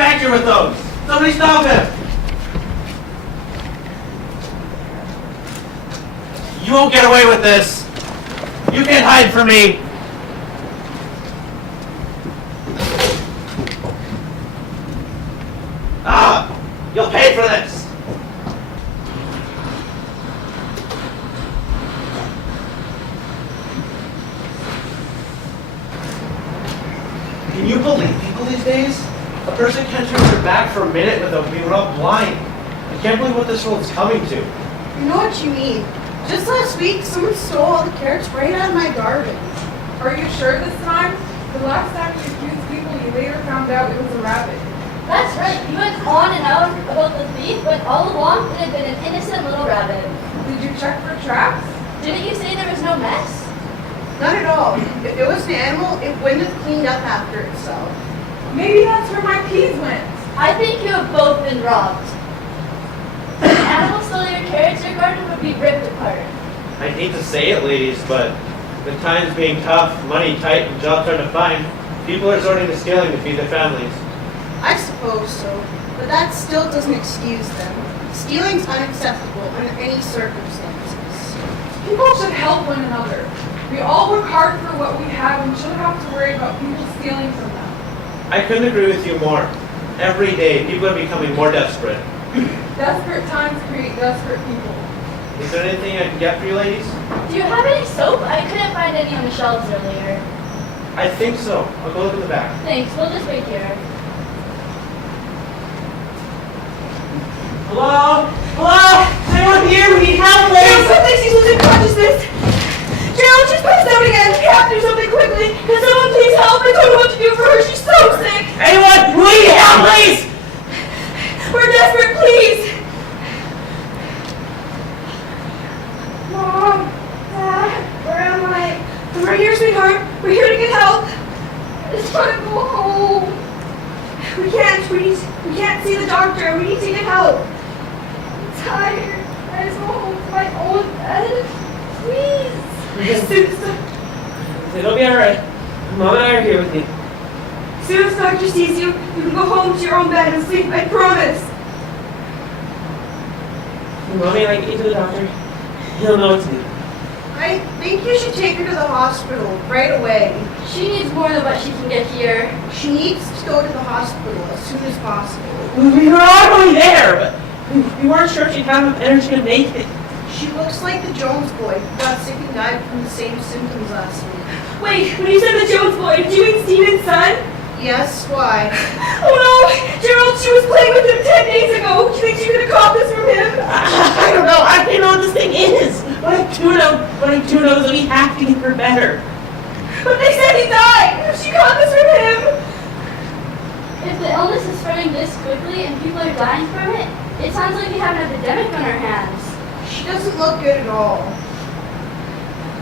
factory with those. Somebody stop him. You won't get away with this. You can't hide from me. You'll pay for this. Can you believe people these days? A person can't turn their back for a minute without being rubbed blind. I can't believe what this world's coming to. You know what you mean. Just last week, someone stole all the carrots right out of my garden. Are you sure this time? The last time you accused people, you later found out it was a rabbit. That's right. You went on and on about the thief, but all along it had been an innocent little rabbit. Did you check for traps? Didn't you say there was no mess? Not at all. If it was an animal, it wouldn't have cleaned up after itself. Maybe that's where my peas went. I think you have both been robbed. If an animal stole your carrots, your garden would be ripped apart. I hate to say it, ladies, but with times being tough, money tight, and jobs hard to find, people are resorting to stealing to feed their families. I suppose so, but that still doesn't excuse them. Stealing's unacceptable under any circumstances. People should help one another. We all work hard for what we have and shouldn't have to worry about people stealing from them. I couldn't agree with you more. Every day, people are becoming more desperate. Desperate times create desperate people. Is there anything I can get for you, ladies? Do you have any soap? I couldn't find any on the shelves earlier. I think so. I'll go look in the back. Thanks. We'll just wait here. Hello? Hello? Is anyone here? We need help, Gerald, please! something, she's losing consciousness! Gerald, she's passed out again! We have to do something quickly! Can someone please help? I don't know what to do for her, she's so sick! Anyone? We need help, please! We're desperate, please! Mom, Dad, where am I? I'm right here, sweetheart. We're here to get help. I just want to go home. We can't see the doctor. We need to get help. I'm tired. I just want to go home to my own bed. Please. It'll be alright. Mom and I are here with you. As soon as the doctor sees you, you can go home to your own bed and sleep. I promise. Mommy, I get you to the doctor. He'll know what to do. I think you should take her to the hospital right away. She needs more than what she can get here. She needs to go to the hospital as soon as possible. We were already there, but we weren't sure if she'd have enough energy to make it. She looks like the Jones boy who got sick and died from the same symptoms last week. Wait, when you said the Jones boy, did you mean Steven's son? Yes, why? Oh no! Gerald, she was playing with him 10 days ago! Do you think she could have caught this from him? I don't know. I don't even know what this thing is. What I do know is that we have to get her better. But they said he died! She caught this from him! If the illness is spreading this quickly and people are dying from it, it sounds like we have an epidemic on our hands. She doesn't look good at all.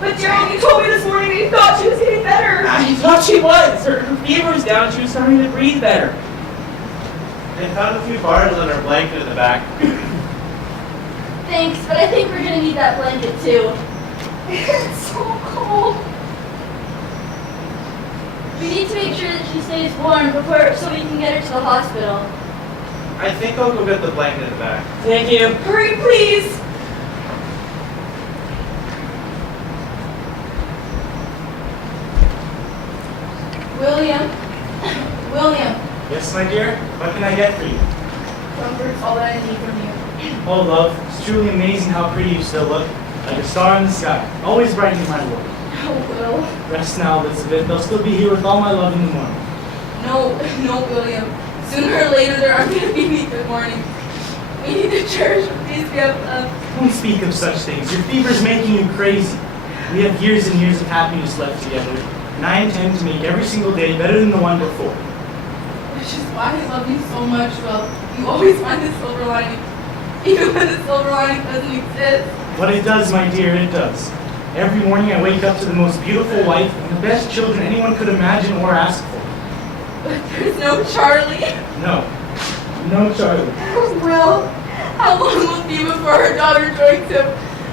But Gerald, you told me this morning that you thought she was getting better! I thought she was. Her fever was down. She was starting to breathe better. They found a few bars on her blanket in the back. Thanks, but I think we're gonna need that blanket too. It's so cold! We need to make sure that she stays warm so we can get her to the hospital. I think I'll go get the blanket in the back. Thank you. Hurry, please! William, Yes, my dear? What can I get for you? comfort's all that I need from you. Oh, love, it's truly amazing how pretty you still look. Like a star in the sky, always brightening my world. Oh, Will. Rest now, Elizabeth. They'll still be here with all my love in the morning. No, William. Sooner or later, there aren't going to be any good mornings. We need to cherish the days we have left. Don't speak of such things. Your fever's making you crazy. We have years and years of happiness left together, and I intend to make every single day better than the one before. Which is why I love you so much, Will. You always find the silver lining, even when the silver lining doesn't exist. What it does, my dear, it does. Every morning I wake up to the most beautiful wife and the best children anyone could imagine or ask for. But there's no Charlie. No. No Charlie. Will, how long will it be before her daughter joins him?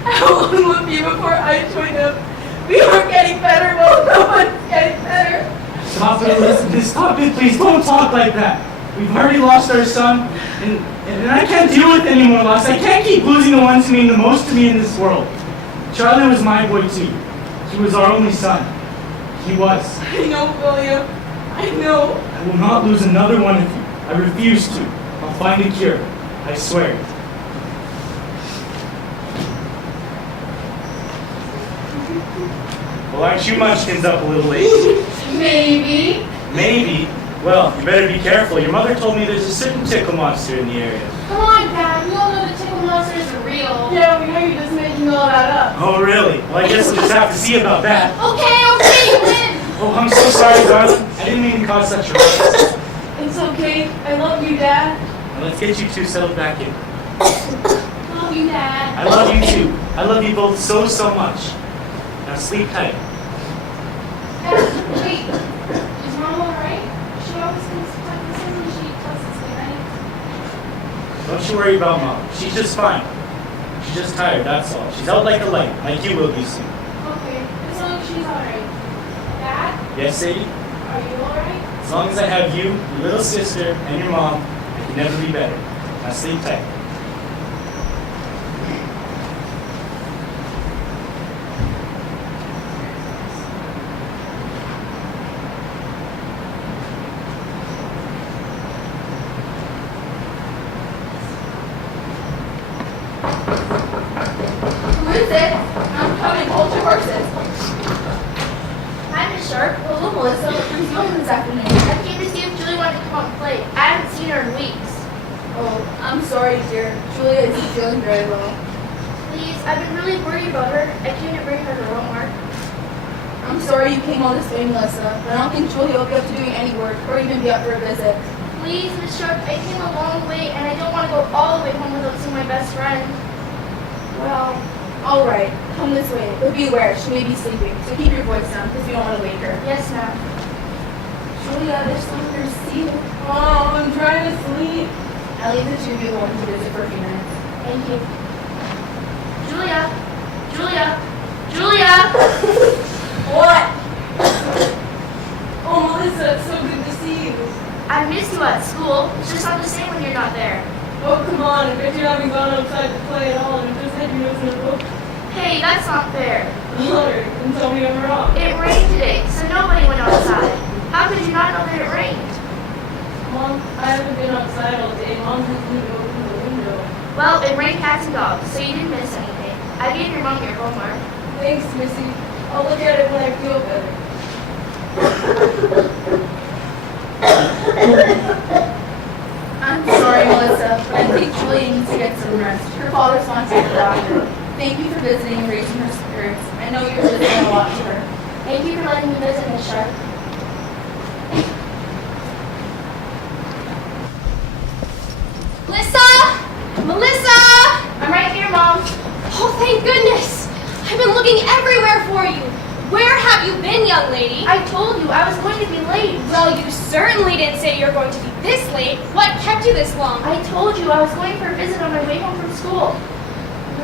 How long will it be before I join him? We aren't getting better, Will. No one's getting better. Stop it, Elizabeth. Stop it, please. Don't talk like that. We've already lost our son, and I can't deal with any more loss. I can't keep losing the ones who mean the most to me in this world. Charlie was my boy too. He was our only son. He was. I know, William. I know. I will not lose another one of you. I refuse to. I'll find a cure. I swear it. Well, aren't you munchkins up a little late? Maybe. Maybe. Well, you better be careful. Your mother told me there's a certain tickle monster in the area. Come on, Dad. We all know the tickle monsters are real. Yeah, we know you're just making all that up. Oh, really? Well, I guess we'll just have to see about that. Okay, you win. Oh, I'm so sorry, darling. I didn't mean to cause such a ruckus. It's okay. I love you, Dad. Now, let's get you two settled back in. Love you, Dad. I love you too. I love you both so, so much. Now sleep tight. Dad, wait. Is Mom alright? She always thinks like this when she tells us good night. Don't you worry about Mom. She's just fine. She's just tired, that's all. She's out like a light, like you will be soon. Okay, as long as she's alright. Dad, Yes, Sadie? are you alright? As long as I have you, your little sister, and your mom, I can never be better. Now sleep tight. Who is it? I'm coming. Hold your horses. Hi, Miss Sharp. Hello, Melissa. What are you doing this afternoon? I came to see if Julie wanted to come out and play. I haven't seen her in weeks. Oh, I'm sorry, dear. Julia isn't feeling very well. Please, I've been really worried about her. I came to bring her her homework. I'm sorry you came all this way, Melissa, but I don't think Julia will be up to doing any work or even be up for a visit. Please, Miss Sharp, I came a long way, and I don't want to go all the way home without seeing my best friend. Well, all right. Come this way, but be aware, she may be sleeping, so keep your voice down because we don't want to wake her. Yes, ma'am. Julia, there's someone to see you. Oh, I'm trying to sleep. I'll leave the two of you alone to visit for a few minutes. Thank you. Julia! Julia! Julia! What? Oh, Melissa, it's so good to see you. I miss you at school. It's just not the same when you're not there. Oh, come on. I bet you haven't gone outside to play at all and just had your nose in a book. Hey, that's not fair. Mother, and tell me I'm wrong. It rained today, so nobody went outside. How could you not know that it rained? Mom, I haven't been outside all day. Mom hasn't even opened the window. Well, it rained cats and dogs, so you didn't miss anything. I gave your mom your homework. Thanks, Missy. I'll look at it when I feel better. I'm sorry, Melissa, but I think Julia needs to get some rest. Her father's gone to the doctor. Thank you for visiting and raising her spirits. I know you're listening a lot to her. Thank you for letting me visit, Miss Sharp. Melissa! Melissa! I'm right here, Mom. Oh, thank goodness! I've been looking everywhere for you. Where have you been, young lady? I told you I was going to be late. Well, you certainly didn't say you were going to be this late. What kept you this long? I told you I was going for a visit on my way home from school.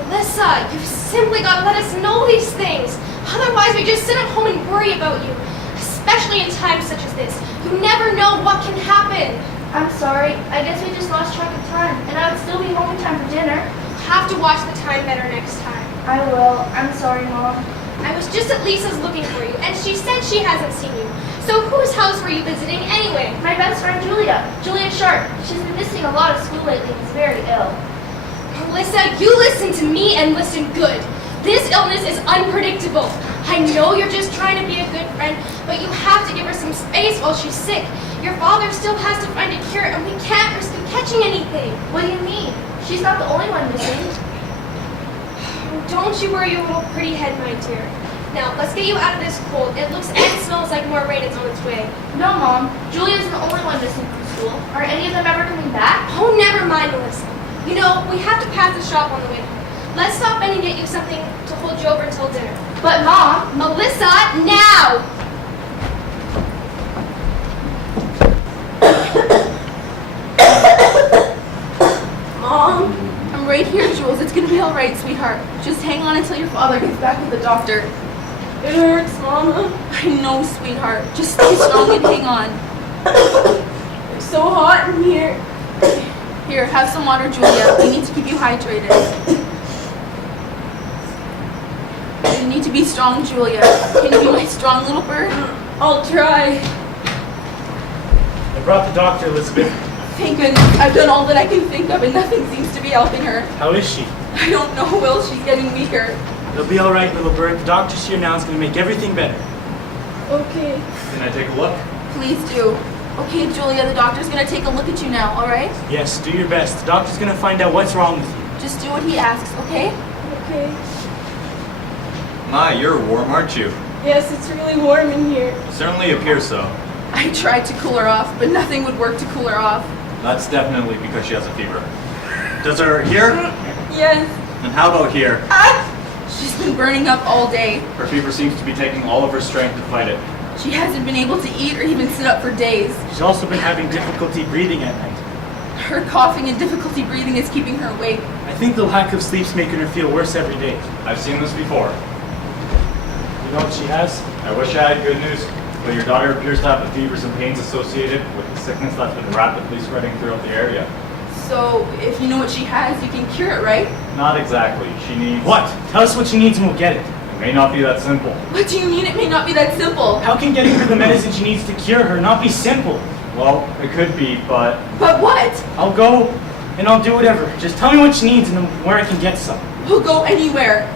Melissa, you've simply got to let us know these things. Otherwise, we just sit at home and worry about you. Especially in times such as this. You never know what can happen. I'm sorry. I guess we just lost track of time, and I would still be home in time for dinner. You'll have to watch the time better next time. I will. I'm sorry, Mom. I was just at Lisa's looking for you, and she said she hasn't seen you. So whose house were you visiting anyway? My best friend Julia Sharp. She's been missing a lot of school lately and is very ill. Melissa, you listen to me and listen good. This illness is unpredictable. I know you're just trying to be a good friend, but you have to give her some space while she's sick. Your father still has to find a cure, and we can't risk him catching anything. What do you mean? She's not the only one missing. Don't you worry your little pretty head, my dear. Now, let's get you out of this cold. It looks and smells like more rain is on its way. No, Mom. Julia's the only one missing from school. Are any of them ever coming back? Oh, never mind, Melissa. You know, we have to pass the shop on the way home. Let's stop in and get you something to hold you over until dinner. But, Mom. Melissa, now! Mom, I'm right here, Jules. It's gonna be all right, sweetheart. Just hang on until your father gets back with the doctor. It hurts, Mama. I know, sweetheart. Just stay strong and hang on. There's so hot in here. Here, have some water, Julia. We need to keep you hydrated. You need to be strong, Julia. Can you be my strong little bird? I'll try. I brought the doctor, Elizabeth. Thank goodness. I've done all that I can think of and nothing seems to be helping her. How is she? I don't know, Will. She's getting weaker. It'll be all right, little bird. The doctor's here now. It's going to make everything better. Okay. Can I take a look? Please do. Okay, Julia, the doctor's going to take a look at you now, all right? Yes, do your best. The doctor's going to find out what's wrong with you. Just do what he asks, okay? Okay. My, you're warm, aren't you? Yes, it's really warm in here. Certainly appears so. I tried to cool her off, but nothing would work to cool her off. That's definitely because she has a fever. Does it hurt here? Yes. And how about here? She's been burning up all day. Her fever seems to be taking all of her strength to fight it. She hasn't been able to eat or even sit up for days. She's also been having difficulty breathing at night. Her coughing and difficulty breathing is keeping her awake. I think the lack of sleep's making her feel worse every day. I've seen this before. You know what she has? I wish I had good news, but your daughter appears to have the fevers and pains associated with the sickness that's been rapidly spreading throughout the area. So, if you know what she has, you can cure it, right? Not exactly. She needs... What? Tell us what she needs and we'll get it. It may not be that simple. What do you mean? It may not be that simple. How can getting her the medicine she needs to cure her not be simple? Well, it could be, but But what? I'll go and I'll do whatever. Just tell me what she needs and where I can get some. We'll go anywhere.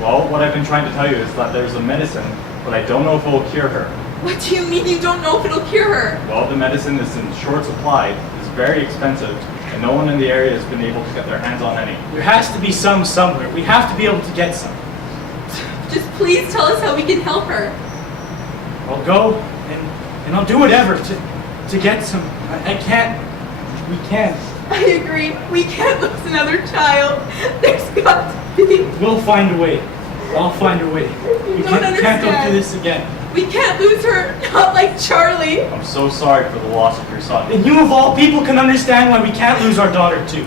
well, what I've been trying to tell you is that there's a medicine, but I don't know if it will cure her. What do you mean you don't know if it'll cure her? Well, the medicine is in short supply, is very expensive, and no one in the area has been able to get their hands on any. There has to be some somewhere. We have to be able to get some. Just please tell us how we can help her. I'll go and I'll do whatever to get some. I can't. We can't. I agree. We can't lose another child. There's got to be. We'll find a way. I'll find a way. We don't can't go understand. through this again. We can't lose her. Not like Charlie. I'm so sorry for the loss of your son. And you of all people can understand why we can't lose our daughter too.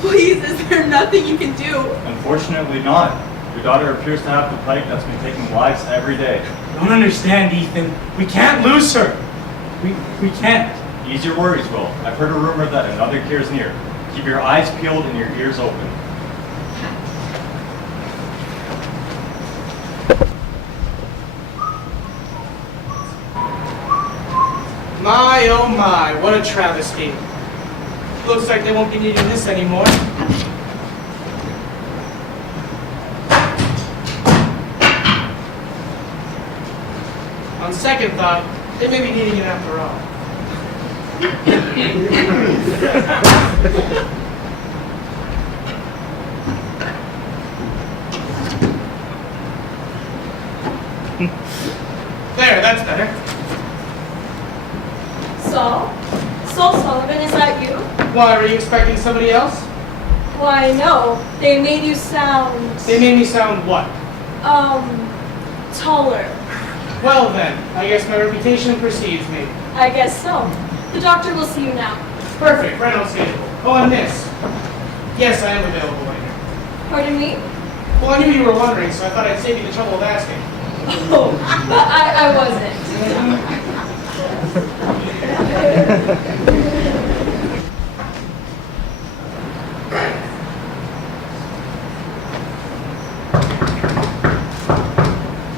Please, is there nothing you can do? Unfortunately not. Your daughter appears to have the plague that's been taking lives every day. Don't understand, Ethan. We can't lose her. We can't. Ease your worries, Will. I've heard a rumor that another cure is near. Keep your eyes peeled and your ears open. My, oh my, what a travesty. Looks like they won't be needing this anymore. On second thought, they may be needing it after all. There, that's better. Saul? Saul Sullivan, is that you? Why, were you expecting somebody else? Why, no. They made you sound, They made me sound what? taller. Well then, I guess my reputation precedes me. I guess so. The doctor will see you now. Perfect, right on schedule. Oh, and this. Yes, I am available later. Pardon me? Well, I knew you were wondering, so I thought I'd save you the trouble of asking. Oh, I wasn't.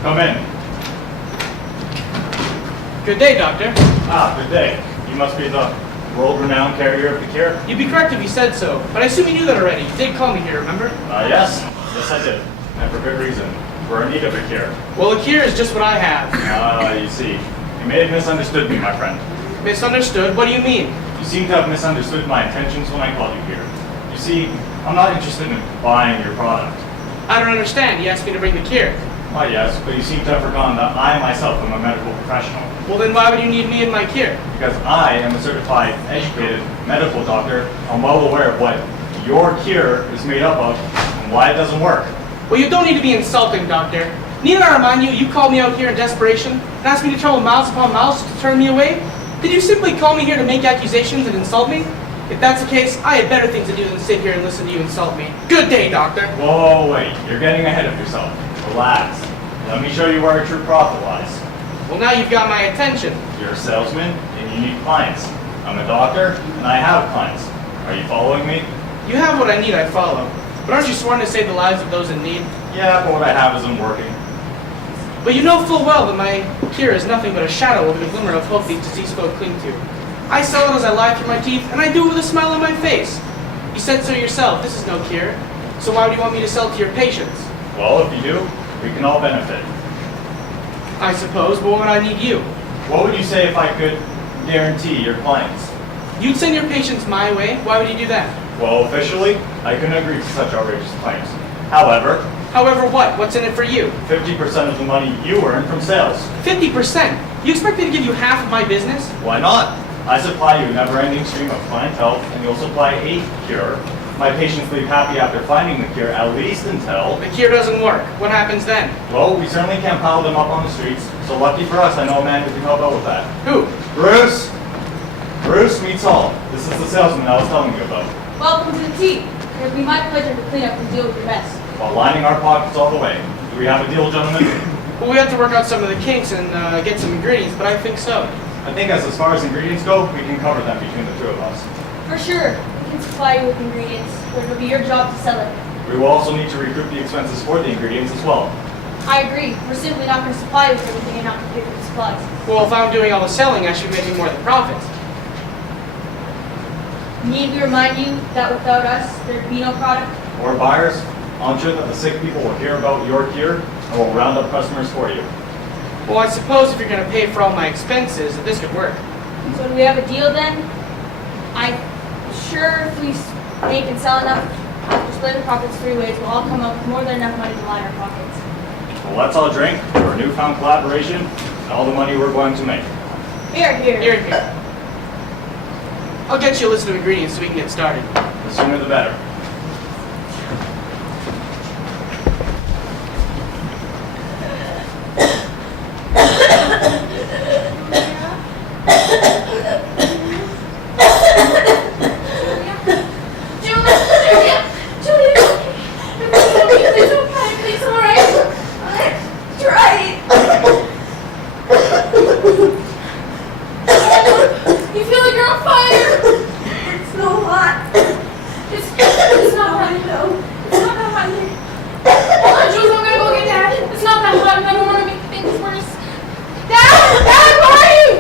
Come in. Good day, Doctor. Ah, good day. You must be the world-renowned carrier of the cure? You'd be correct if you said so, but I assume you knew that already. You did call me here, remember? Yes. Yes, I did. And for good reason. We're in need of a cure. Well, a cure is just what I have. You see. You may have misunderstood me, my friend. Misunderstood? What do you mean? You seem to have misunderstood my intentions when I called you here. You see, I'm not interested in buying your product. I don't understand. You asked me to bring the cure. Why, yes, but you seem to have forgotten that I myself am a medical professional. Well, then why would you need me and my cure? Because I am a certified, educated medical doctor. I'm well aware of what your cure is made up of and why it doesn't work. Well, you don't need to be insulting, Doctor. Need I remind you, you called me out here in desperation and asked me to travel miles upon miles just to turn me away? Did you simply call me here to make accusations and insult me? If that's the case, I had better things to do than sit here and listen to you insult me. Good day, Doctor. Whoa, wait, you're getting ahead of yourself. Relax. Let me show you where true profit lies. Well, now you've got my attention. You're a salesman and you need clients. I'm a doctor, and I have clients. Are you following me? You have what I need, I follow. But aren't you sworn to save the lives of those in need? Yeah, but what I have isn't working. But you know full well that my cure is nothing but a shadow of the glimmer of hope these diseased folk cling to. I sell it as I lie through my teeth, and I do it with a smile on my face. You said so yourself, this is no cure. So why would you want me to sell it to your patients? Well, if you do, we can all benefit. I suppose, but what would I need you? What would you say if I could guarantee your clients? You'd send your patients my way? Why would you do that? Well, officially, I couldn't agree to such outrageous claims. However, However, what? What's in it for you? 50% of the money you earn from sales. 50%? You expect me to give you half of my business? Why not? I supply you a never-ending stream of clientele, and you'll supply a cure. My patients leave happy after finding the cure, at least until... The cure doesn't work. What happens then? Well, we certainly can't pile them up on the streets, so lucky for us, I know a man who can help out with that. Who? Bruce! Bruce meets all. This is the salesman I was telling you about. Welcome to the team. It would be my pleasure to clean up and deal with your mess. While lining our pockets all the way. Do we have a deal, gentlemen? Well, we have to work out some of the kinks and get some ingredients, but I think so. I think as far as ingredients go, we can cover them between the two of us. For sure, we can supply you with ingredients, but it'll be your job to sell it. We will also need to recoup the expenses for the ingredients as well. I agree. We're simply not going to supply you with everything and not going to pay for the supplies. Well, if I'm doing all the selling, I should be making more than profits. Need we remind you that without us, there'd be no product? Or buyers, I'm sure that the sick people will hear about your cure and will round up customers for you. Well, I suppose if you're going to pay for all my expenses, that this could work. So do we have a deal then? I'm sure if we make and sell enough, to split the profits 3 ways, we'll all come up with more than enough money to line our pockets. Well, let's all drink for our newfound collaboration and all the money we're going to make. Here, here. Here. I'll get you a list of ingredients so we can get started. The sooner the better.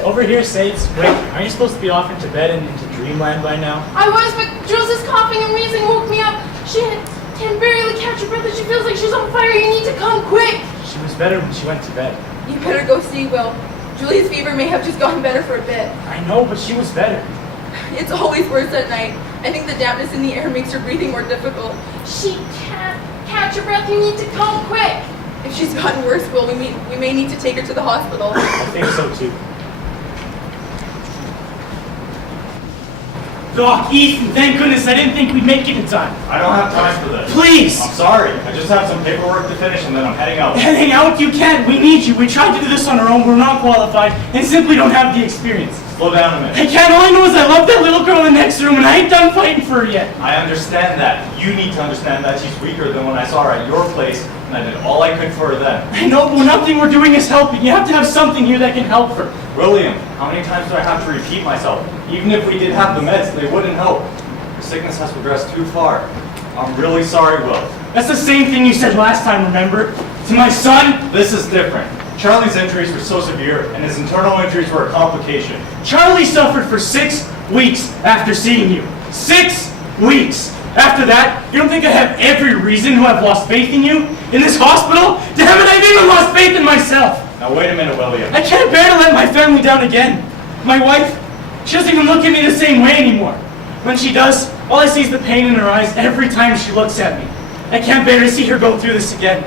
Over here, Sades. Wait, aren't you supposed to be off into bed and into dreamland by now? I was, but Jules' coughing and wheezing woke me up. She can barely catch her breath and she feels like she's on fire. You need to come quick. She was better when she went to bed. You better go see Will. Julie's fever may have just gotten better for a bit. I know, but she was better. It's always worse at night. I think the dampness in the air makes her breathing more difficult. She can't catch her breath. You need to come quick. If she's gotten worse, Will, we may need to take her to the hospital. I think so too. Doc, Ethan, thank goodness I didn't think we'd make it in time. I don't have time for this. Please! I'm sorry. I just have some paperwork to finish and then I'm heading out. Hang out, you can't. We need you. We tried to do this on our own. We're not qualified and simply don't have the experience. Slow down a minute. I can't. All I know is I love that little girl in the next room and I ain't done fighting for her yet. I understand that. You need to understand that she's weaker than when I saw her at your place and I did all I could for her then. I know, but nothing we're doing is helping. You have to have something here that can help her. William, how many times do I have to repeat myself? Even if we did have the meds, they wouldn't help. Her sickness has progressed too far. I'm really sorry, Will. That's the same thing you said last time, remember? To my son? This is different. Charlie's injuries were so severe, and his internal injuries were a complication. Charlie suffered for 6 weeks after seeing you. 6 weeks! After that, you don't think I have every reason to have lost faith in you? In this hospital? Damn it, I've even lost faith in myself! Now wait a minute, William. I can't bear to let my family down again. My wife, she doesn't even look at me the same way anymore. When she does, all I see is the pain in her eyes every time she looks at me. I can't bear to see her go through this again.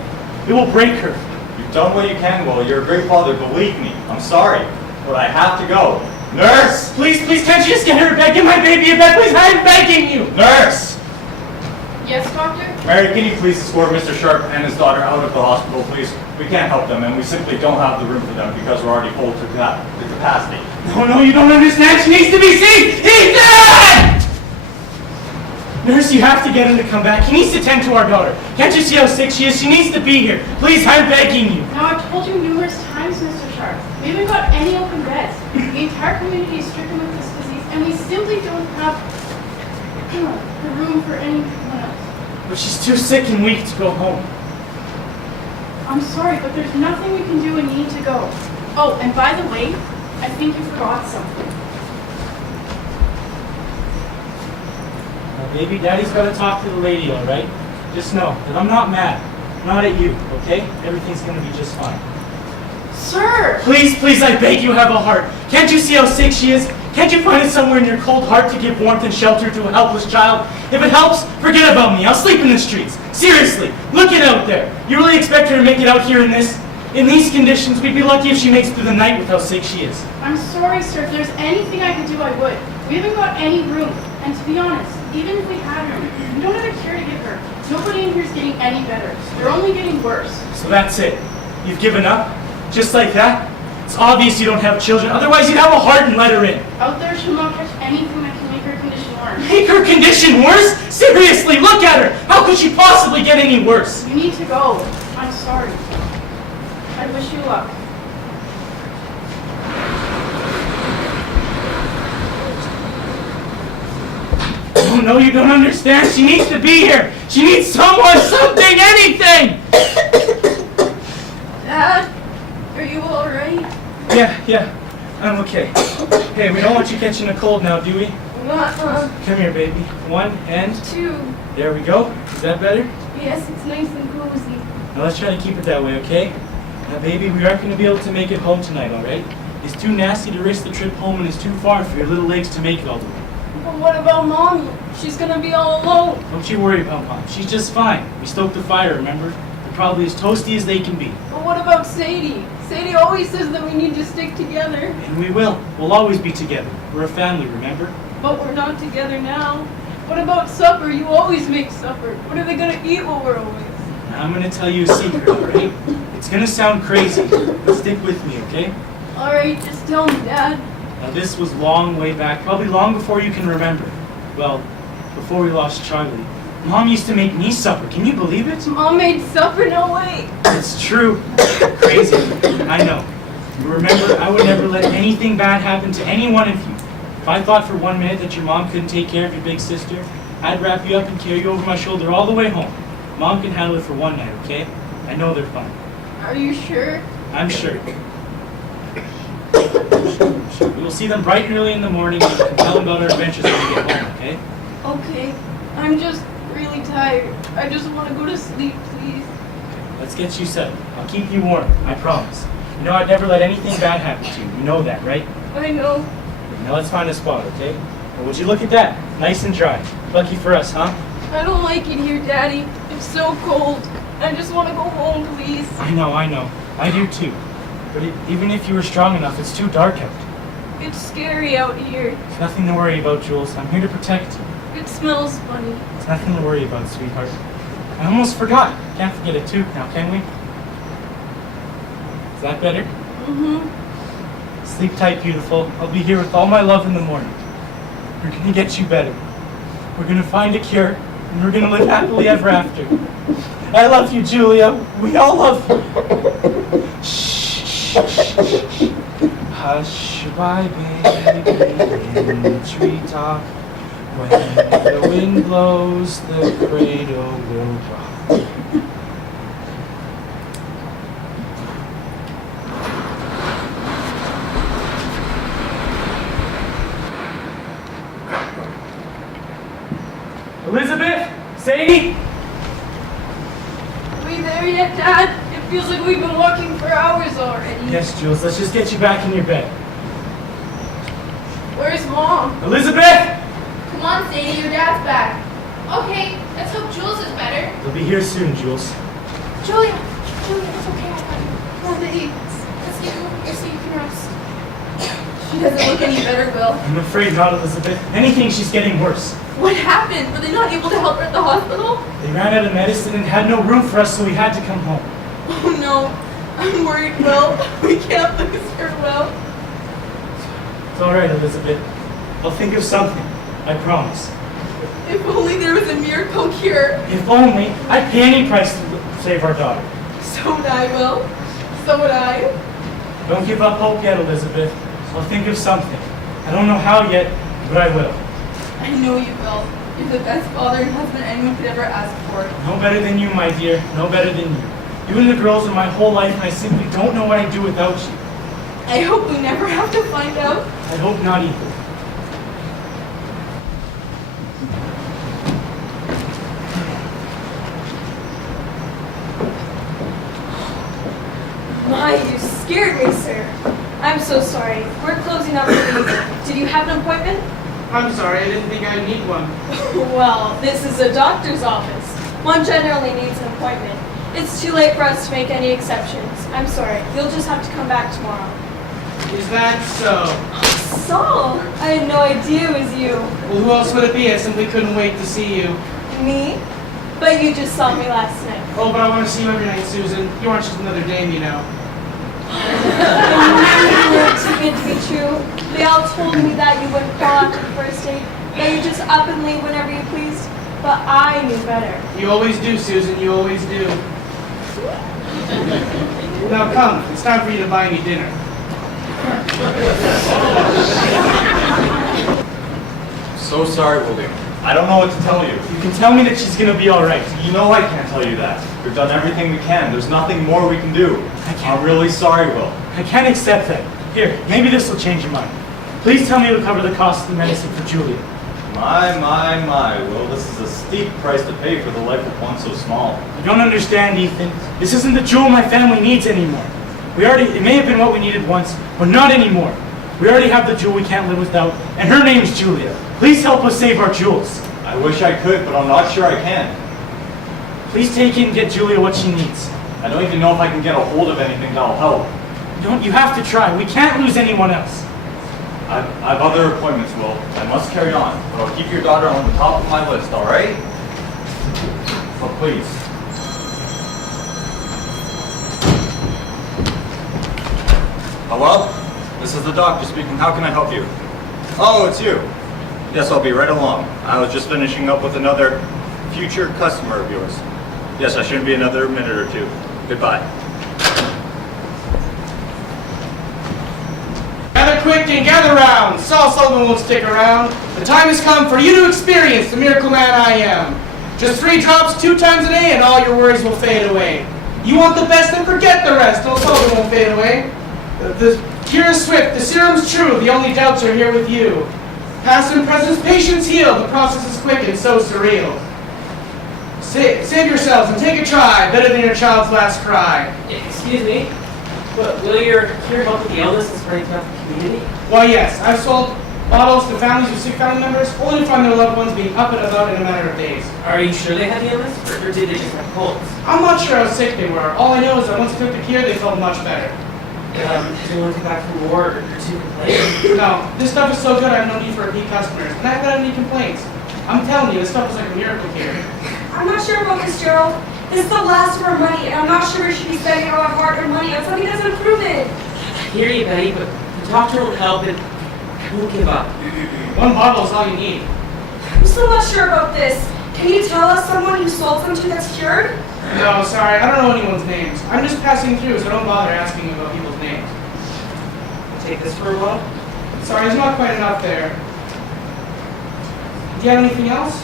It will break her. You've done what you can, Will. You're a great father, believe me. I'm sorry, but I have to go. Nurse! Please, can't you just get her a bed? Get my baby a bed, please, I'm begging you! Nurse! Yes, doctor? Mary, can you please escort Mr. Sharp and his daughter out of the hospital, please? We can't help them, and we simply don't have the room for them because we're already full to the capacity. No, you don't understand. She needs to be seen! He's dead! Nurse, you have to get him to come back. He needs to tend to our daughter. Can't you see how sick she is? She needs to be here. Please, I'm begging you. Now, I've told you numerous times, Mr. Sharp. We haven't got any open beds. The entire community is stricken with this disease, and we simply don't have the room for anyone else. But she's too sick and weak to go home. I'm sorry, but there's nothing we can do and you need to go. Oh, and by the way, I think you forgot something. Now, baby, Daddy's got to talk to the lady, all right? Just know that I'm not mad. Not at you, okay? Everything's going to be just fine. Sir! Please, please, I beg you, have a heart. Can't you see how sick she is? Can't you find it somewhere in your cold heart to give warmth and shelter to a helpless child? If it helps, forget about me. I'll sleep in the streets. Seriously, look it out there. You really expect her to make it out here in these conditions? We'd be lucky if she makes it through the night with how sick she is. I'm sorry, sir. If there's anything I could do, I would. We haven't got any room. And to be honest, even if we had room, we don't have a cure to give her. Nobody in here is getting any better. They're only getting worse. So that's it. You've given up? Just like that? It's obvious you don't have children. Otherwise, you'd have a heart and let her in. Out there, she'll not catch anything that can make her condition worse. Make her condition worse? Seriously, look at her. How could she possibly get any worse? You need to go. I'm sorry. I wish you luck. Oh, no, you don't understand. She needs to be here. She needs someone, something, anything. Dad, are you all right? Yeah, I'm okay. Hey, we don't want you catching a cold now, do we? Not, Come here, baby. 1 and 2. there we go. Is that better? Yes, it's nice and cozy. Now let's try to keep it that way, okay? Now, baby, we aren't going to be able to make it home tonight, all right? It's too nasty to risk the trip home, and it's too far for your little legs to make it all the way. But what about Mommy? She's gonna be all alone. Don't you worry about Mom. She's just fine. We stoked the fire, remember? They're probably as toasty as they can be. But what about Sadie? Sadie always says that we need to stick together. And we will. We'll always be together. We're a family, remember? But we're not together now. What about supper? You always make supper. What are they gonna eat while we're away? Now, I'm going to tell you a secret, all right? It's going to sound crazy, but stick with me, okay? Alright, just tell me, Dad. Now, this was long way back, probably long before you can remember. Well, before we lost Charlie. Mom used to make me supper. Can you believe it? Mom made supper? No way. It's true. Crazy. I know. You remember, I would never let anything bad happen to any one of you. If I thought for 1 minute that your mom couldn't take care of your big sister, I'd wrap you up and carry you over my shoulder all the way home. Mom can handle it for 1 night, okay? I know they're fine. Are you sure? I'm sure. We will see them bright and early in the morning and we can tell them about our adventures when we get home, okay? Okay. I'm just really tired. I just want to go to sleep, please. Let's get you settled. I'll keep you warm, I promise. You know I'd never let anything bad happen to you. You know that, right? I know. Now let's find a spot, okay? Well, would you look at that? Nice and dry. Lucky for us, huh? I don't like it here, Daddy. It's so cold. I just want to go home, please. I know. I do too. But even if you were strong enough, it's too dark out. It's scary out here. There's nothing to worry about, Jules. I'm here to protect you. It smells funny. There's nothing to worry about, sweetheart. I almost forgot. Can't forget a tooth now, can we? Is that better? Mm-hmm. Sleep tight, beautiful. I'll be here with all my love in the morning. We're gonna get you better. We're gonna find a cure, and we're gonna live happily ever after. I love you, Julia. We all love you. Shh, shh, shh, shh. Hush, my baby, in the treetop. When the wind blows, the cradle will rock. Elizabeth? Sadie? Are we there yet, Dad? It feels like we've been walking for hours already. Yes, Jules. Let's just get you back in your bed. Where's Mom? Elizabeth? Come on, Sadie, your dad's back. Okay, let's hope Jules is better. They'll be here soon, Jules. Julia, it's okay, I got you. Come on, baby. Let's get you over here so you can rest. She doesn't look any better, Will. I'm afraid not, Elizabeth. Anything, she's getting worse. What happened? Were they not able to help her at the hospital? They ran out of medicine and had no room for us, so we had to come home. Oh no, I'm worried, Will. We can't lose her, Will. It's all right, Elizabeth. I'll think of something. I promise. If only there was a miracle cure. If only, I'd pay any price to save our daughter. So would I, Will. So would I. Don't give up hope yet, Elizabeth. I'll think of something. I don't know how yet, but I will. I know you will. You're the best father and husband anyone could ever ask for. No better than you, my dear. No better than you. You and the girls are my whole life, and I simply don't know what I'd do without you. I hope we never have to find out. I hope not either. My, you scared me, sir. I'm so sorry. We're closing up for the evening. Did you have an appointment? I'm sorry, I didn't think I'd need one. Well, this is a doctor's office. One generally needs an appointment. It's too late for us to make any exceptions. I'm sorry. You'll just have to come back tomorrow. Is that so? Saul! I had no idea it was you. Well, who else would it be? I simply couldn't wait to see you. Me? But you just saw me last night. Oh, but I want to see you every night, Susan. You aren't just another dame, you know. It's too good to be true. They all told me that you wouldn't call after the first date, that you just up and leave whenever you pleased. But I knew better. You always do, Susan. You always do. Now come. It's time for you to buy me dinner. So sorry, William. I don't know what to tell you. You can tell me that she's gonna be alright. You know I can't tell you that. We've done everything we can. There's nothing more we can do. I'm really sorry, Will. I can't accept that. Here, maybe this will change your mind. Please tell me it'll cover the cost of the medicine for Julia. My, Will, this is a steep price to pay for the life of one so small. You don't understand, Ethan. This isn't the jewel my family needs anymore. It may have been what we needed once, but not anymore. We already have the jewel we can't live without, and her name's Julia. Please help us save our jewels. I wish I could, but I'm not sure I can. Please take it and get Julia what she needs. I don't even know if I can get a hold of anything that'll help. You have to try. We can't lose anyone else. I've other appointments, Will. I must carry on, but I'll keep your daughter on the top of my list, all right? So please. Hello? This is the doctor speaking. How can I help you? Oh, it's you. Yes, I'll be right along. I was just finishing up with another future customer of yours. Yes, I shouldn't be another minute or two. Goodbye. Gather quick and gather round. Saul Sullivan won't stick around. The time has come for you to experience the miracle man I am. Just 3 drops 2 times a day and all your worries will fade away. You want the best, then forget the rest. Old Sullivan won't fade away. The cure is swift, the serum's true, the only doubts are here with you. Past and present patients heal, the process is quick and so surreal. Save yourselves and take a try, better than your child's last cry. Excuse me, but will your cure help with the illness and spreading throughout the community? Why yes, I've sold bottles to families with sick family members, only to find their loved ones being up and about in a matter of days. Are you sure they had the illness, or did they just have colds? I'm not sure how sick they were. All I know is that once I took the cure, they felt much better. Did anyone come back from war or to complain? No, this stuff is so good I have no need for repeat customers, and I haven't had any complaints. I'm telling you, this stuff is like a miracle cure. I'm not sure about this, Gerald. This is the last of our money, and I'm not sure we should be spending all our hard-earned money on something that's an improvement. I hear you, Betty, but the doctor won't help and we'll give up. 1 bottle is all you need. I'm still not sure about this. Can you tell us someone who sold something that's cured? No, sorry, I don't know anyone's names. I'm just passing through, so don't bother asking about people's names. Take this for a while? Sorry, there's not quite enough there. Do you have anything else?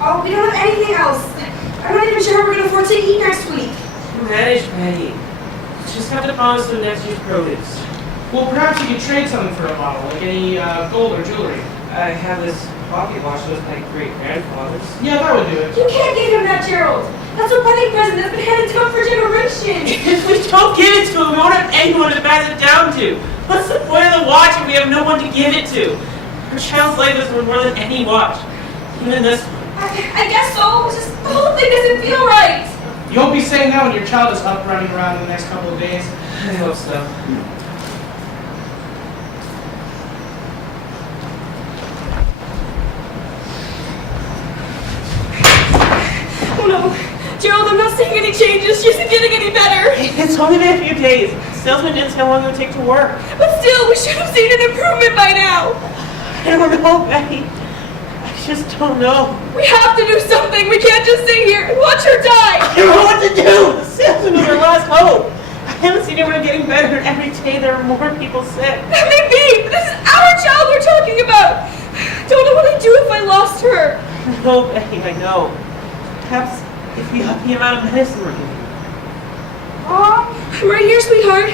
Oh, we don't have anything else. I'm not even sure how we're going to afford to eat next week. Manage, Betty. Just have to promise the next year's produce. Well, perhaps you could trade something for a bottle, like any gold or jewelry. I have this pocket watch that was my great-grandfather's. Yeah, that would do it. You can't give him that, Gerald. That's a wedding present that's been handed down for generations. If we don't give it to him, we won't have anyone to pass it down to. What's the point of the watch if we have no one to give it to? Our child's life is worth more than any watch. Even this one. I guess so. Just the whole thing doesn't feel right. You won't be saying that when your child is up running around in the next couple of days. I hope so. Oh no. Gerald, I'm not seeing any changes. She isn't getting any better. It's only been a few days. The salesman didn't say how long it would take to work. But still, we should have seen an improvement by now. I don't know, Betty. just don't know. We have to do something. We can't just sit here and watch her die. I don't know what to do. The salesman was our last hope. I haven't seen anyone getting better, and every day there are more people sick. That may be, but this is our child we're talking about. Don't know what I'd do if I lost her. No, Betty, I know. Perhaps if we up the amount of medicine we're giving you. Mom, I'm right here, sweetheart.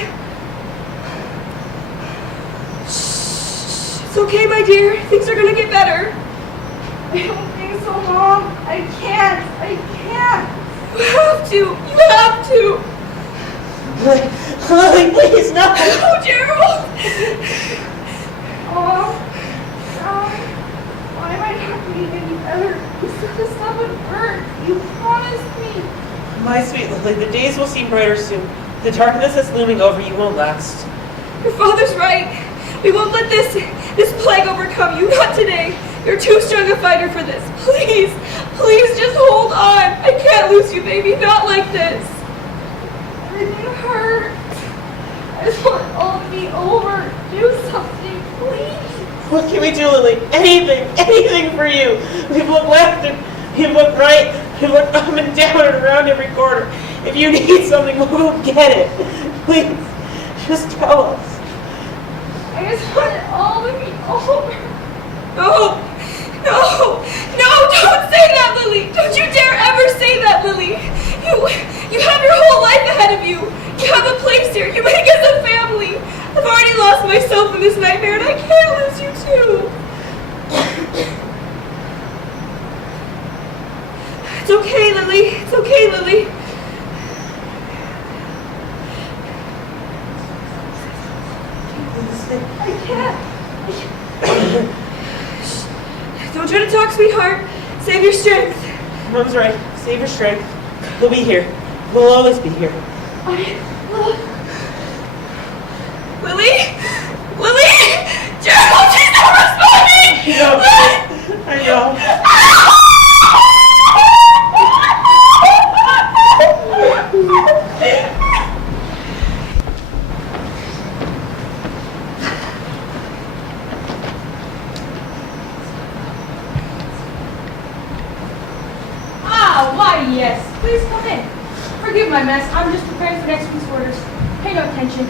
It's okay, my dear. Things are gonna get better. I don't think so, Mom. I can't. You have to. You have to. Lily, please, no. Oh, Gerald. Oh, God. Why am I not getting any better? You said this stuff would hurt. You promised me. My sweet Lily, the days will seem brighter soon. The darkness that's looming over you won't last. Your father's right. We won't let this plague overcome you. Not today. You're too strong a fighter for this. Please just hold on. I can't lose you, baby. Not like this. Everything hurts. I just want it all to be over. Do something, please. What can we do, Lily? Anything for you. We've looked left and we've looked right. We've looked up and down and around every corner. If you need something, we'll go get it. Please, just tell us. I just want it all to be over. No, don't say that, Lily. Don't you dare ever say that, Lily. You have your whole life ahead of you. You have a place here. You make us a family. I've already lost myself in this nightmare, and I can't lose you too. It's okay, Lily. It's okay, Lily. I can't. Don't try to talk, sweetheart. Save your strength. Mom's right. Save your strength. We'll be here. We'll always be here. Lily? Gerald, she's not responding! I know. Why, yes. Please come in. Forgive my mess. I'm just preparing for next week's orders. Pay no attention.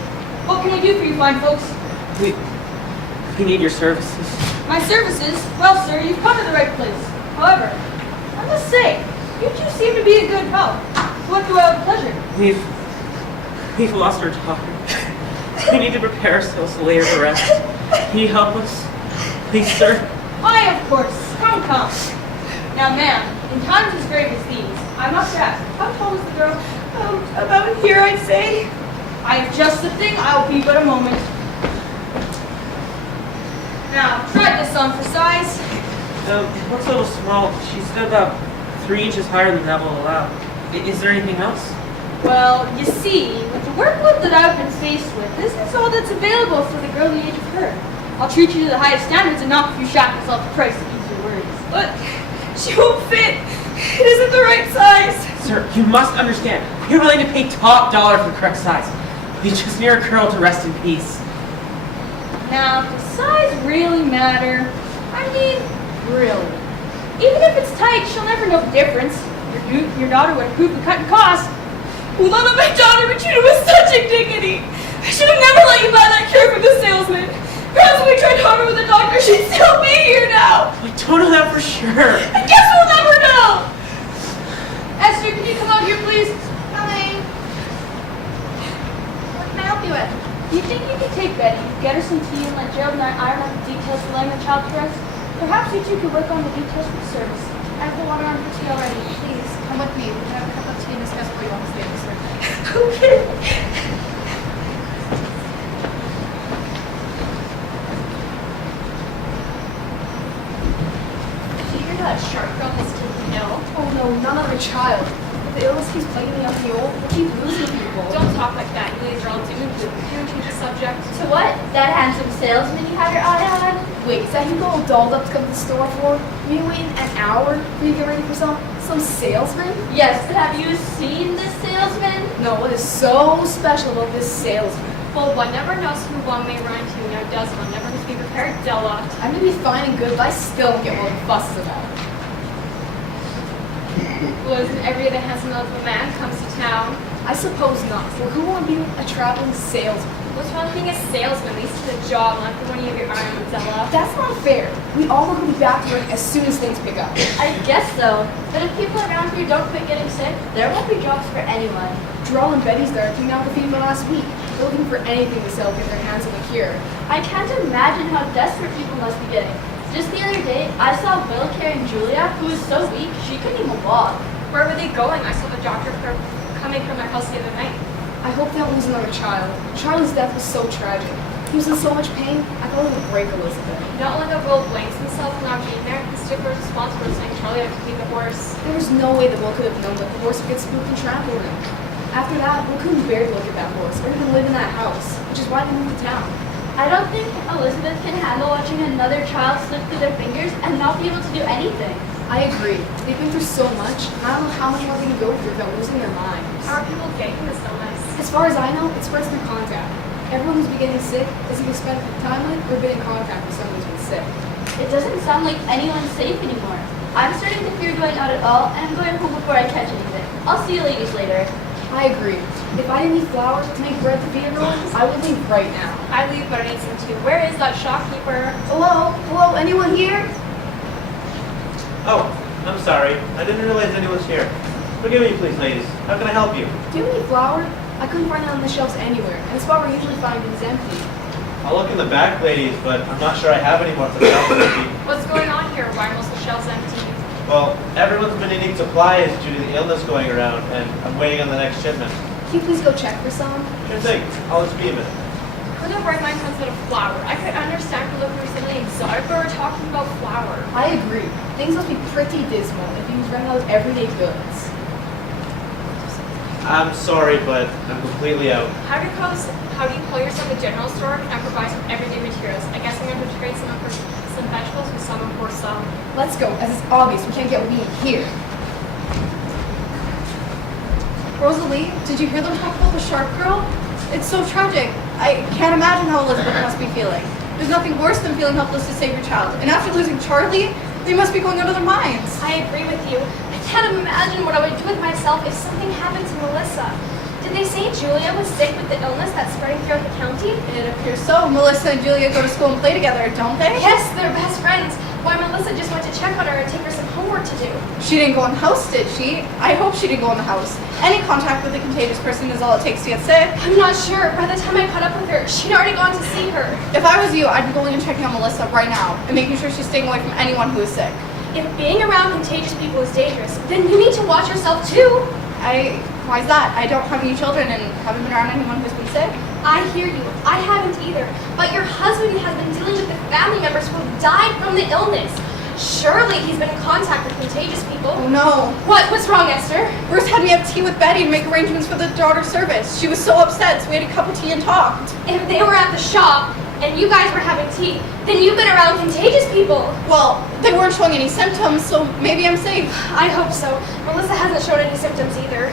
What can I do for you fine folks? We need your services. My services? Well, sir, you've come to the right place. However, I must say, you two seem to be in good health. What do I have pleasure? We've lost our daughter. We need to prepare ourselves to lay her to rest. Can you help us? Please, sir. Why, of course. Come. Now, ma'am, in times as grave as these, I must ask, how tall is the girl? About here, I'd say. I have just the thing. I'll be but a moment. Now, try this on for size. It looks a little small. She's about 3 inches higher than that will allow. Is there anything else? Well, you see, with the workload that I've been faced with, this is all that's available for the girl the age of her. I'll treat you to the highest standards and knock a few shackles off the price to ease your worries. But she won't fit. It isn't the right size. Sir, you must understand. We're willing to pay top dollar for the correct size. We just need our girl to rest in peace. Now, does size really matter? I mean, really. Even if it's tight, she'll never know the difference. Your daughter would approve the cut and cost. Who let my daughter be treated with such indignity? I should have never let you buy that cure from the salesman. Perhaps when we tried harder with the doctor, she'd still be here now. We don't know that for sure. I guess we'll never know. Esther, can you come out here, please? Coming. What can I help you with? Do you think you could take Betty, get her some tea, and let Gerald and I iron out the details for laying the child to rest? Perhaps you two could work on the details for the service. I have the water on for tea already. Please, come with me. We can have a cup of tea and discuss what you want to stay this way. Okay. Did you hear that shark girl has taken ill? Oh no, none other child. The illness keeps plaguing the young and the old. We keep losing people. Don't talk like that. You ladies are all doomed. You want to change the subject? To what? That handsome salesman you had your eye on? Wait, is that who you all dolled up to come to the store for? You waiting an hour for you to get ready for some salesman? Yes, but have you seen this salesman? No, what is so special about this salesman? Well, one never knows who one may run into. Now, does one never needs to be prepared, Della? I may be fine and good, but I still don't get what the fuss is about. Well, isn't every other handsome eligible man comes to town? I suppose not. For who won't be a traveling salesman? What's wrong with being a salesman? At least to the job, not the one you have your eye on, Della. That's not fair. We all want to be back to work as soon as things pick up. I guess so. But if people around here don't quit getting sick, there won't be jobs for anyone. Drew and Betty's there came out with FEMA last week. They're looking for anything to sell, get their hands on the cure. I can't imagine how desperate people must be getting. Just the other day, I saw Will carrying Julia, who was so weak she couldn't even walk. Where were they going? I saw the doctor coming from their house the other night. I hope they don't lose another child. Charlie's death was so tragic. He was in so much pain, I thought it would break Elizabeth. Not like a Will blames himself for not being there. He's super responsible for saying Charlie had to keep the horse. There was no way that Will could have known that the horse would get spooked and trample him. After that, Will couldn't bear to look at that horse or even live in that house, which is why they moved to town. I don't think Elizabeth can handle watching another child slip through their fingers and not be able to do anything. I agree. They've been through so much, and I don't know how much more they can go through without losing their minds. How are people getting this illness? As far as I know, it spreads through contact. Everyone who's been getting sick is either spent time with or been in contact with someone who's been sick. It doesn't sound like anyone's safe anymore. I'm starting to fear going out at all, and I'm going home before I catch anything. I'll see you ladies later. I agree. If I didn't need flour to make bread to feed everyone, I would leave right now. I leave, but I need some too. Where is that shopkeeper? Hello? Hello? Anyone here? Oh, I'm sorry. I didn't realize anyone's here. Forgive me, please, ladies. How can I help you? Do you have any flour? I couldn't find it on the shelves anywhere, and the spot we usually find is empty. I'll look in the back, ladies, but I'm not sure I have any more for the shelves empty. What's going on here? Why are most of the shelves empty? Well, everyone's been needing supplies due to the illness going around, and I'm waiting on the next shipment. Can you please go check for some? Sure thing. I'll just be a minute. Who the right mind comes out of flour? I could understand if we look for something exotic, but we're talking about flour. I agree. Things must be pretty dismal if you run out of everyday goods. I'm sorry, but I'm completely out. How do you call yourself a general store and provide some everyday materials? I guess I'm going to trade some for some vegetables with some for some. Let's go, as it's obvious we can't get weed here. Rosalie, did you hear them talk about the shark girl? It's so tragic. I can't imagine how Elizabeth must be feeling. There's nothing worse than feeling helpless to save your child. And after losing Charlie, they must be going out of their minds. I agree with you. I can't imagine what I would do with myself if something happened to Melissa. Did they say Julia was sick with the illness that's spreading throughout the county? It appears so. Melissa and Julia go to school and play together, don't they? Yes, they're best friends. Why, Melissa just went to check on her and take her some homework to do. She didn't go in the house, did she? I hope she didn't go in the house. Any contact with a contagious person is all it takes to get sick. I'm not sure. By the time I caught up with her, she'd already gone to see her. If I was you, I'd be going and checking on Melissa right now and making sure she's staying away from anyone who is sick. If being around contagious people is dangerous, then you need to watch yourself too. Why is that? I don't have any children and haven't been around anyone who's been sick. I hear you. I haven't either. But your husband has been dealing with the family members who have died from the illness. Surely he's been in contact with contagious people. Oh no. What's wrong, Esther? Bruce had me have tea with Betty to make arrangements for the daughter service. She was so upset, so we had a cup of tea and talked. If they were at the shop and you guys were having tea, then you've been around contagious people. Well, they weren't showing any symptoms, so maybe I'm safe. I hope so. Melissa hasn't shown any symptoms either.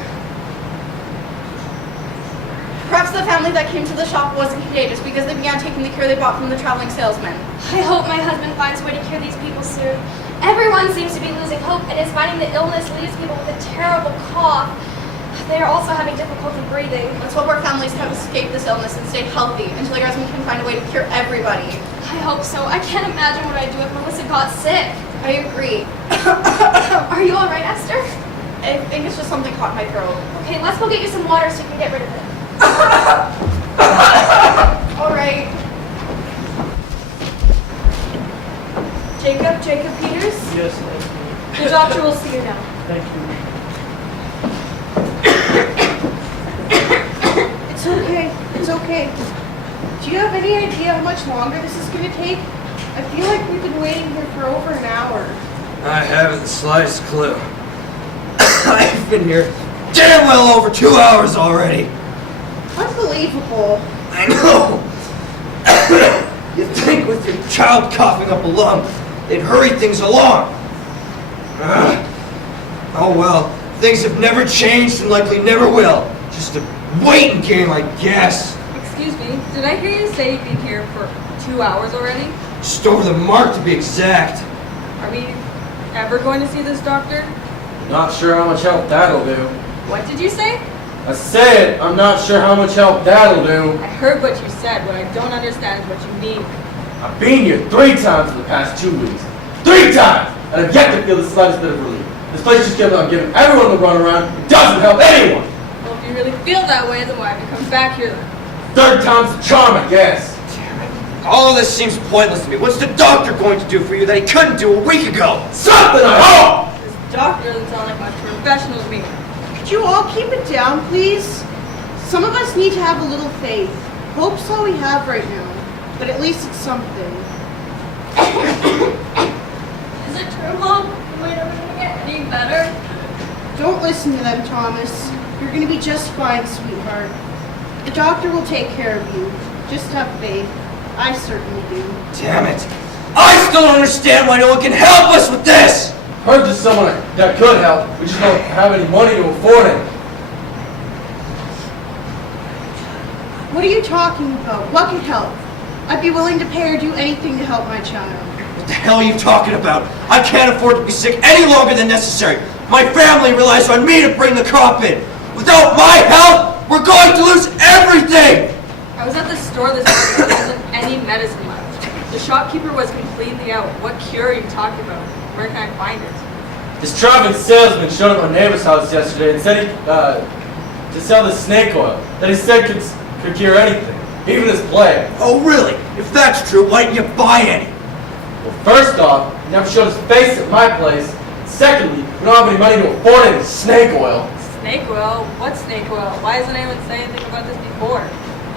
Perhaps the family that came to the shop wasn't contagious because they began taking the cure they bought from the traveling salesman. I hope my husband finds a way to cure these people soon. Everyone seems to be losing hope and is finding the illness leaves people with a terrible cough. They are also having difficulty breathing. Let's hope our families have escaped this illness and stayed healthy until your husband can find a way to cure everybody. I hope so. I can't imagine what I'd do if Melissa got sick. I agree. Are you alright, Esther? I think it's just something caught in my throat. Okay, let's go get you some water so you can get rid of it. Alright. Jacob Peters? Yes, thank you. The doctor will see you now. Thank you. It's okay. It's okay. Do you have any idea how much longer this is going to take? I feel like we've been waiting here for over an hour. I haven't the slightest clue. I've been here damn well over 2 hours already. Unbelievable. I know. You'd think with your child coughing up a lung, they'd hurry things along. Oh well, things have never changed and likely never will. Just a waiting game, I guess. Excuse Excuse me, did I hear you say you've been here for 2 hours already? Just over the mark to be exact. Are we ever going to see this doctor? Not sure how much help that'll do. What did you say? I said, I'm not sure how much help that'll do. I heard what you said. What I don't understand is what you mean. I've been here 3 times in the past 2 weeks. 3 times! And I've yet to feel the slightest bit of relief. This place just kept on giving everyone the runaround. It doesn't help anyone! Well, if you really feel that way, then why have you come back here then? 3rd time's the charm, I guess. All of this seems pointless to me. What's the doctor going to do for you that he couldn't do a week ago? Something, I hope! This doctor doesn't sound like much professional to me. Could you all keep it down, please? Some of us need to have a little faith. Hope's all we have right now, but at least it's something. Is it true, Mom? Am I never gonna get any better? Don't listen to them, Thomas. You're gonna be just fine, sweetheart. The doctor will take care of you. Just have faith. I certainly do. Damn it. I still don't understand why no one can help us with this! Heard there's someone that could help. We just don't have any money to afford it. What are you talking about? What can help? I'd be willing to pay or do anything to help my child. What the hell are you talking about? I can't afford to be sick any longer than necessary. My family relies on me to bring the crop in. Without my help, we're going to lose everything! I was at the store this morning. There wasn't any medicine left. The shopkeeper was completely out. What cure are you talking about? Where can I find it? This traveling salesman showed up at my neighbor's house yesterday and said he, to sell this snake oil that he said could cure anything, even this plague. Oh really? If that's true, why didn't you buy any? Well, first off, he never showed his face at my place. Secondly, we don't have any money to afford any snake oil. Snake oil? What snake oil? Why hasn't anyone said anything about this before?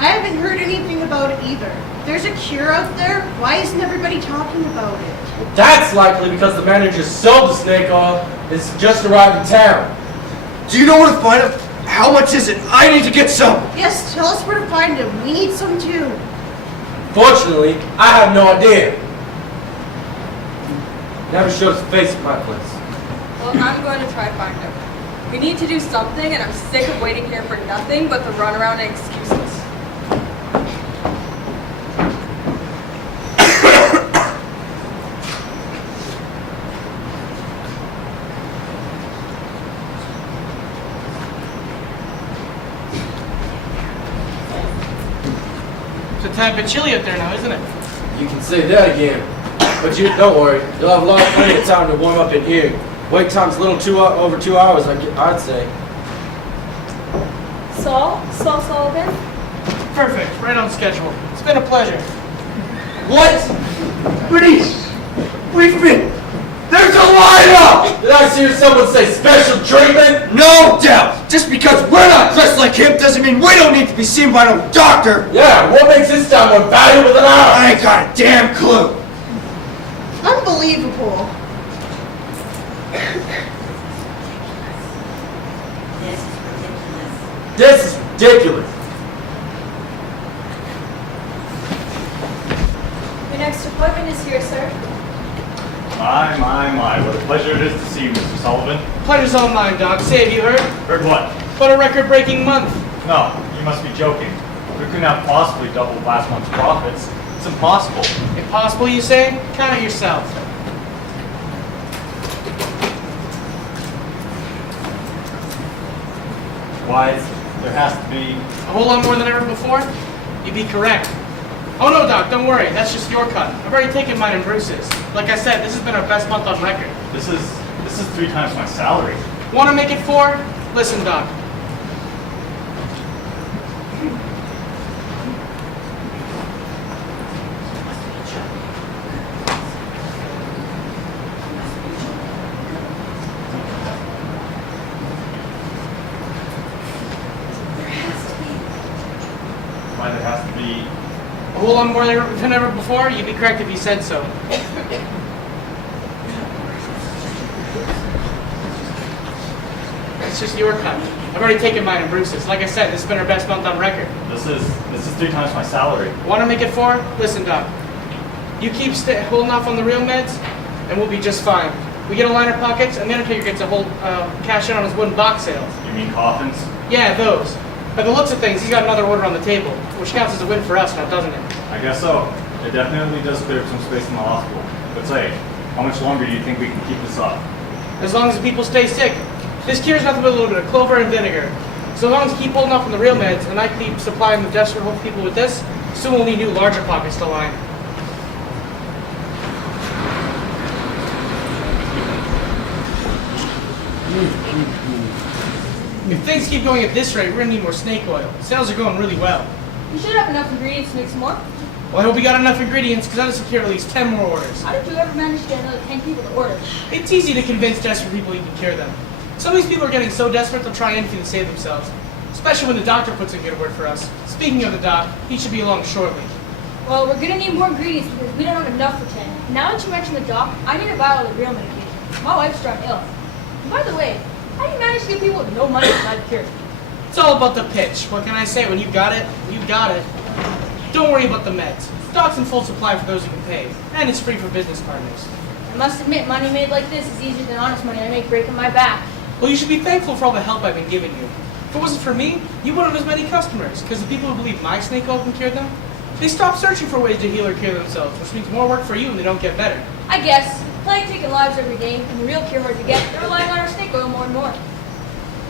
I haven't heard anything about it either. There's a cure out there. Why isn't everybody talking about it? Well, that's likely because the man who just sold the snake oil has just arrived in town. Do you know where to find it? How much is it? I need to get some. Yes, tell us where to find him. We need some too. Fortunately, I have no idea. Never showed his face at my place. Well, I'm going to try find him. We need to do something, and I'm sick of waiting here for nothing but the runaround and excuses. It's a tad bit chilly up there now, isn't it? You can say that again. But you don't worry, you'll have plenty of time to warm up in here. Wait time's a little over 2 hours, I'd say. Saul Sullivan? Perfect, right on schedule. It's been a pleasure. What? Bernice! There's a lineup! Did I hear someone say special treatment? No doubt! Just because we're not dressed like him doesn't mean we don't need to be seen by no doctor! Yeah, what makes his time more valuable than ours? I ain't got a damn clue! Unbelievable. This is ridiculous. Your next appointment is here, sir. My, what a pleasure it is to see you, Mr. Sullivan. Pleasure's all mine, Doc. Say, have you heard? Heard what? But a record-breaking month. No, you must be joking. We could not possibly double last month's profits. It's impossible. Impossible, you say? Count it yourself. Why, there has to be... A whole lot more than ever before? You'd be correct. Oh no, Doc, don't worry. That's just your cut. I've already taken mine and Bruce's. Like I said, this has been our best month on record. This is 3 times my salary. Want to make it 4? Listen, Doc. Why, there has to be... A whole lot more than ever before? You'd be correct if you said so. It's just your cut. I've already taken mine and Bruce's. Like I said, this has been our best month on record. This is 3 times my salary. Want to make it 4? Listen, Doc. You keep holding off on the real meds, and we'll be just fine. We get a liner pockets, and the undertaker gets a whole cash in on his wooden box sales. You mean coffins? Yeah, those. By the looks of things, he's got another order on the table, which counts as a win for us now, doesn't it? I guess so. It definitely does clear up some space in the hospital. But say, how much longer do you think we can keep this up? As long as the people stay sick. This cure is nothing but a little bit of clover and vinegar. So long as you keep holding off on the real meds, and I keep supplying the desperate hope people with this, soon we'll need new larger pockets to line. If things keep going at this rate, we're gonna need more snake oil. Sales are going really well. You should have enough ingredients to make some more. Well, I hope we got enough ingredients, because that'll secure at least 10 more orders. How did you ever manage to get another 10 people to order? It's easy to convince desperate people you can cure them. Some of these people are getting so desperate they'll try anything to save themselves. Especially when the doctor puts in a good word for us. Speaking of the doc, he should be along shortly. Well, we're gonna need more ingredients because we don't have enough for 10. Now that you mention the doc, I need a vial of the real medication. My wife's struck ill. And by the way, how do you manage to get people with no money to buy the cure? It's all about the pitch. What can I say? When you got it, you got it. Don't worry about the meds. Stock's in full supply for those who can pay. And it's free for business partners. I must admit, money made like this is easier than honest money I make breaking my back. Well, you should be thankful for all the help I've been giving you. If it wasn't for me, you wouldn't have as many customers, because the people who believe my snake oil can cure them, they stop searching for ways to heal or cure themselves, which means more work for you and they don't get better. I guess. Plague taking lives every day, and the real cure hard to get, they're relying on our snake oil more and more.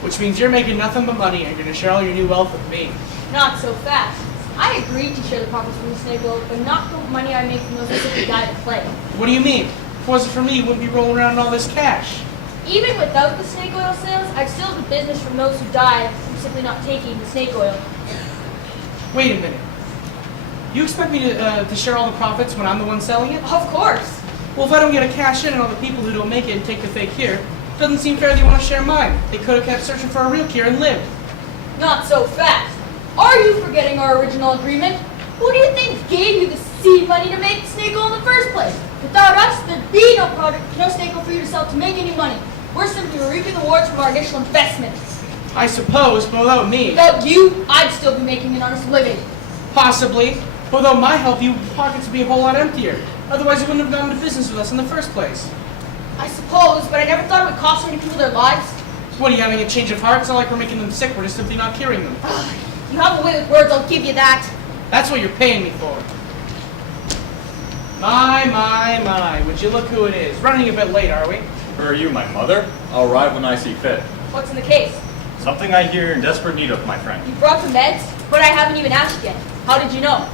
Which means you're making nothing but money and you're going to share all your new wealth with me. Not so fast. I agreed to share the profits from the snake oil, but not the money I make from those who simply died of plague. What do you mean? If it wasn't for me, you wouldn't be rolling around in all this cash. Even without the snake oil sales, I've still the business from those who died from simply not taking the snake oil. Wait a minute. You expect me to share all the profits when I'm the one selling it? Of course. Well, if I don't get a cash in and all the people who don't make it and take the fake cure, it doesn't seem fair they want to share mine. They could have kept searching for a real cure and lived. Not so fast. Are you forgetting our original agreement? Who do you think gave you the seed money to make the snake oil in the first place? Without us, there'd be no product, no snake oil for you to sell to make any money. We're simply reaping the rewards from our initial investment. I suppose, but without me. Without you, I'd still be making an honest living. Possibly. But without my help, your pockets would be a whole lot emptier. Otherwise, you wouldn't have gone into business with us in the first place. I suppose, but I never thought it would cost so many people their lives. What, are you having a change of heart? It's not like we're making them sick, we're just simply not curing them. You have a way with words, I'll give you that. That's what you're paying me for. My. Would you look who it is? Running a bit late, are we? Who are you, my mother? I'll arrive when I see fit. What's in the case? Something I hear you're in desperate need of, my friend. You brought the meds, but I haven't even asked yet. How did you know?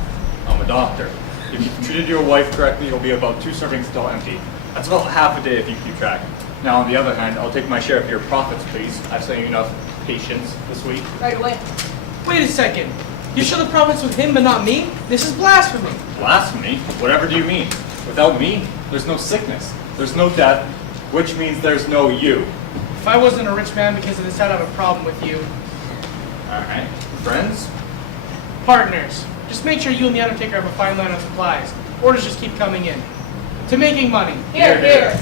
I'm a doctor. If you've treated your wife correctly, you'll be about 2 servings still empty. That's about half a day if you keep track. Now, on the other hand, I'll take my share of your profits, please. I've seen enough patients this week. Right away. Wait a second. You share the profits with him but not me? This is blasphemy. Blasphemy? Whatever do you mean? Without me, there's no sickness. There's no death, which means there's no you. If I wasn't a rich man because of this, I'd have a problem with you. Alright. Friends? Partners. Just make sure you and the Undertaker have a fine line on supplies. Orders just keep coming in. To making money. Here, here.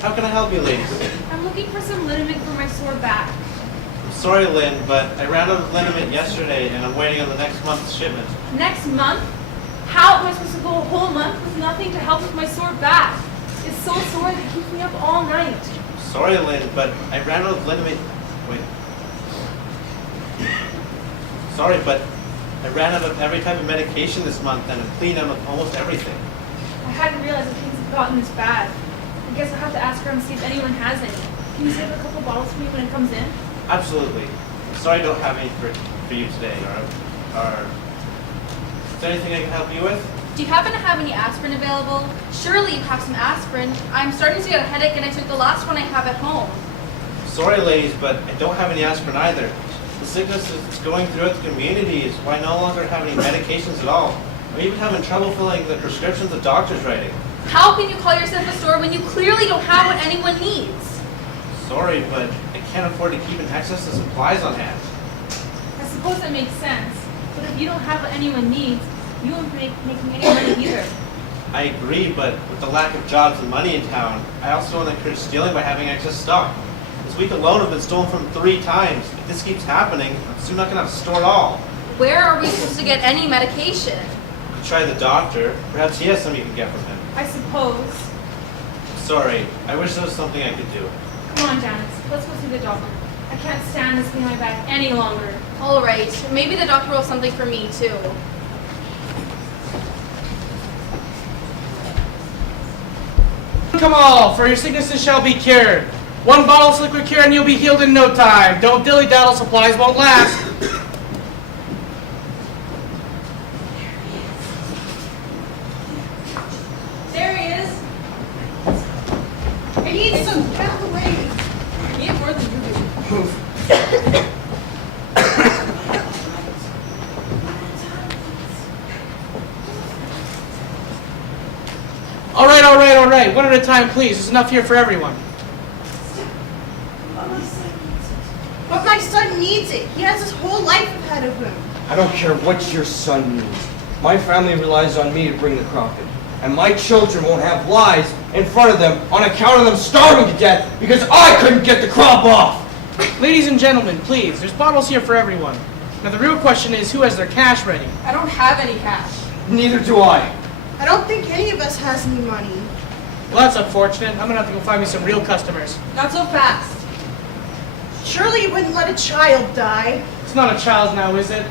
How can I help you, ladies? I'm looking for some liniment for my sore back. I'm sorry, Lynn, but I ran out of liniment yesterday, and I'm waiting on the next month's shipment. Next month? How am I supposed to go a whole month with nothing to help with my sore back? It's so sore that it keeps me up all night. Sorry, Lynn, but I ran out of liniment. Wait. Sorry, but I ran out of every type of medication this month, and I'm clean out of almost everything. I hadn't realized that things had gotten this bad. I guess I'll have to ask her and see if anyone has any. Can you save a couple bottles for me when it comes in? Absolutely. Sorry I don't have any for you today, or is there anything I can help you with? Do you happen to have any aspirin available? Surely you have some aspirin. I'm starting to get a headache and I took the last one I have at home. Sorry, ladies, but I don't have any aspirin either. The sickness that's going throughout the community is why I no longer have any medications at all. I'm even having trouble filling the prescriptions the doctor's writing. How can you call yourself a store when you clearly don't have what anyone needs? Sorry, but I can't afford to keep an excess of supplies on hand. I suppose that makes sense. But if you don't have what anyone needs, you won't be making any money either. I agree, but with the lack of jobs and money in town, I also don't encourage stealing by having excess stock. This week alone I've been stolen from 3 times. If this keeps happening, I'm soon not going to have a store at all. where are we supposed to get any medication? Try the doctor. Perhaps he has some you can get from him. I suppose. Sorry, I wish there was something I could do. Come on, Janice. Let's go see the doctor. I can't stand this behind my back any longer. All right, maybe the doctor will have something for me too. Come all, for your sicknesses shall be cured. One bottle of liquid cure and you'll be healed in no time. Don't dilly-daddle, supplies won't last. There he is. I need some. Get out of the way. I need more than you do. All right. One at a time, please. There's enough here for everyone. But my son needs it. He has his whole life ahead of him. I don't care what your son needs. My family relies on me to bring the crop in. And my children won't have lies in front of them on account of them starving to death because I couldn't get the crop off. Ladies and gentlemen, please. There's bottles here for everyone. Now the real question is, who has their cash ready? I don't have any cash. Neither do I. I don't think any of us has any money. Well, that's unfortunate. I'm gonna have to go find me some real customers. Not so fast. Surely you wouldn't let a child die. It's not a child now, is it?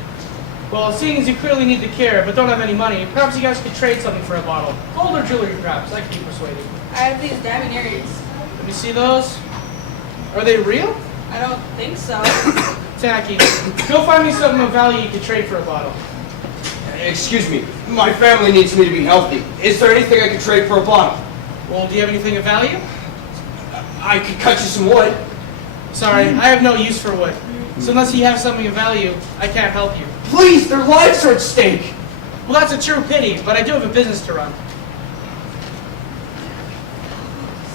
Well, seeing as you clearly need the care, but don't have any money, perhaps you guys could trade something for a bottle. Gold or jewelry, perhaps. I can be persuaded. I have these diamond earrings. Let me see those. Are they real? I don't think so. Tacky. Go find me something of value you could trade for a bottle. Excuse me, my family needs me to be healthy. Is there anything I can trade for a bottle? Well, do you have anything of value? I could cut you some wood. Sorry, I have no use for wood. So unless you have something of value, I can't help you. Please, their lives are at stake. Well, that's a true pity, but I do have a business to run.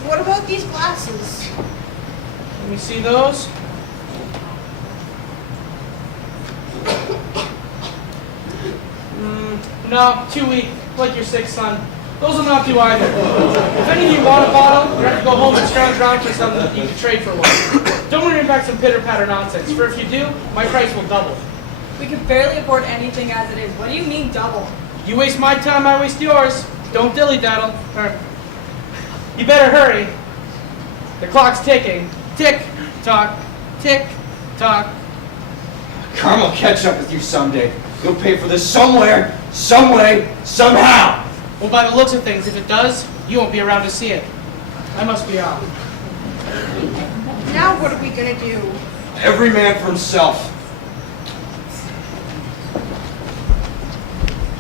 What about these glasses? Let me see those. No, too weak, like your sick son. Those will not do either. If any of you want a bottle, you have to go home and scrounge around for something that you can trade for one. Don't bring back some pitter-patter nonsense, for if you do, my price will double. We can barely afford anything as it is. What do you mean double? You waste my time, I waste yours. Don't dilly-daddle. You better hurry. The clock's ticking. Tick-tock, tick-tock. Karma will catch up with you someday. You'll pay for this somewhere, some way, somehow. Well, by the looks of things, if it does, you won't be around to see it. I must be off. Now what are we gonna do? Every man for himself.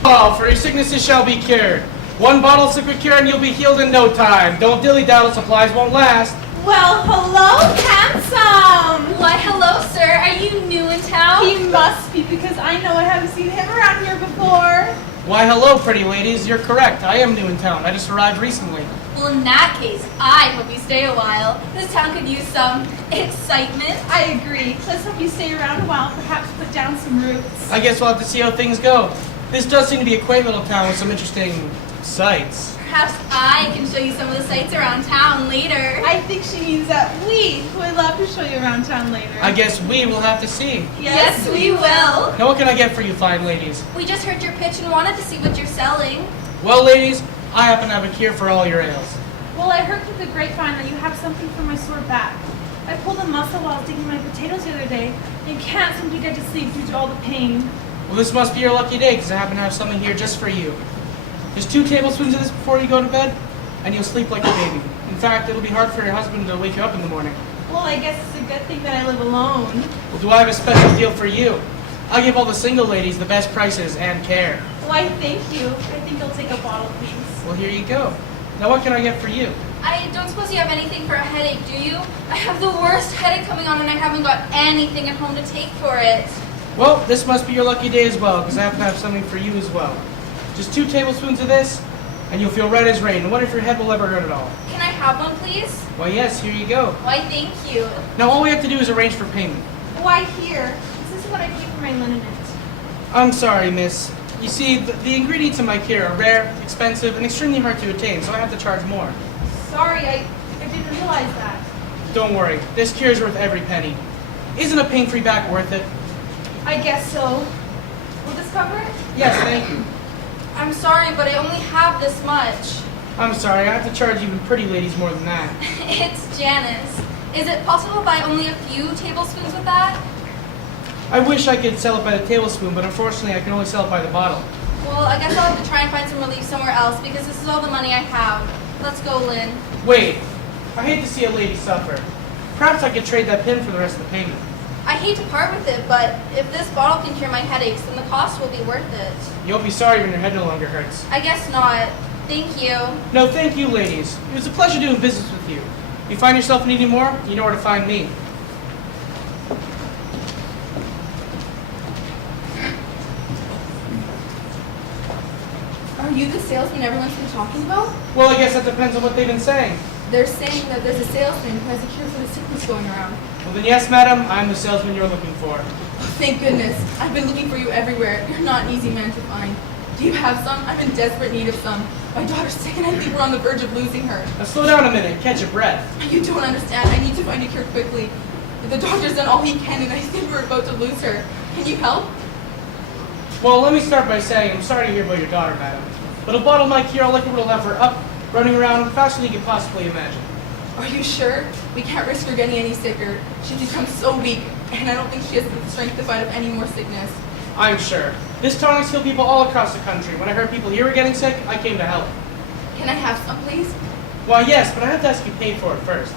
Oh, for your sicknesses shall be cured. One bottle of liquid cure and you'll be healed in no time. Don't dilly-daddle, supplies won't last. Well, hello, handsome! Why, hello, sir. Are you new in town? He must be, because I know I haven't seen him around here before. Why, hello, pretty ladies. You're correct. I am new in town. I just arrived recently. Well, in that case, I hope you stay a while. This town could use some excitement. I agree. Let's hope you stay around a while, perhaps put down some roots. I guess we'll have to see how things go. This does seem to be a quaint little town with some interesting sights. Perhaps I can show you some of the sights around town later. I think she means that we would love to show you around town later. I guess we will have to see. Yes, we will. Now what can I get for you fine ladies? We just heard your pitch and wanted to see what you're selling. Well, ladies, I happen to have a cure for all your ails. Well, I heard through the grapevine that you have something for my sore back. I pulled a muscle while I was digging my potatoes the other day and can't seem to get to sleep due to all the pain. Well, this must be your lucky day because I happen to have something here just for you. Just 2 tablespoons of this before you go to bed, and you'll sleep like a baby. In fact, it'll be hard for your husband to wake you up in the morning. Well, I guess it's a good thing that I live alone. Well, do I have a special deal for you? I give all the single ladies the best prices and care. Why, thank you. I think I'll take a bottle, please. Well, here you go. Now what can I get for you? I don't suppose you have anything for a headache, do you? I have the worst headache coming on and I haven't got anything at home to take for it. Well, this must be your lucky day as well, because I happen to have something for you as well. Just 2 tablespoons of this, and you'll feel right as rain. I wonder if your head will ever hurt at all. Can I have one, please? Why, yes, here you go. Why, thank you. Now all we have to do is arrange for payment. Why, here. This is what I paid for my linen knit. I'm sorry, miss. You see, the ingredients in my cure are rare, expensive, and extremely hard to attain, so I have to charge more. Sorry, I didn't realize that. Don't worry, this cure is worth every penny. Isn't a pain-free back worth it? I guess so. Will this cover it? Yes, thank you. I'm sorry, but I only have this much. I'm sorry, I have to charge even pretty ladies more than that. It's Janice. Is it possible to buy only a few tablespoons with that? I wish I could sell it by the tablespoon, but unfortunately I can only sell it by the bottle. Well, I guess I'll have to try and find some relief somewhere else because this is all the money I have. Let's go, Lynn. Wait, I hate to see a lady suffer. Perhaps I could trade that pin for the rest of the payment. I hate to part with it, but if this bottle can cure my headaches, then the cost will be worth it. You'll be sorry when your head no longer hurts. I guess not. Thank you. No, thank you, ladies. It was a pleasure doing business with you. If you find yourself needing more, you know where to find me. Are you the salesman everyone's been talking about? Well, I guess that depends on what they've been saying. They're saying that there's a salesman who has a cure for the sickness going around. Well, then yes, madam, I'm the salesman you're looking for. Oh, thank goodness. I've been looking for you everywhere. You're not an easy man to find. Do you have some? I'm in desperate need of some. My daughter's sick and I think we're on the verge of losing her. Now slow down a minute, catch your breath. You don't understand. I need to find a cure quickly. The doctor's done all he can and I think we're about to lose her. Can you help? Well, let me start by saying I'm sorry to hear about your daughter, madam. But a bottle of my cure liquid will have her up, running around faster than you can possibly imagine. Are you sure? We can't risk her getting any sicker. She's become so weak, and I don't think she has the strength to fight off any more sickness. I'm sure. This tonic's healed people all across the country. When I heard people here were getting sick, I came to help. Can I have some, please? Why, yes, but I have to ask you paid for it first.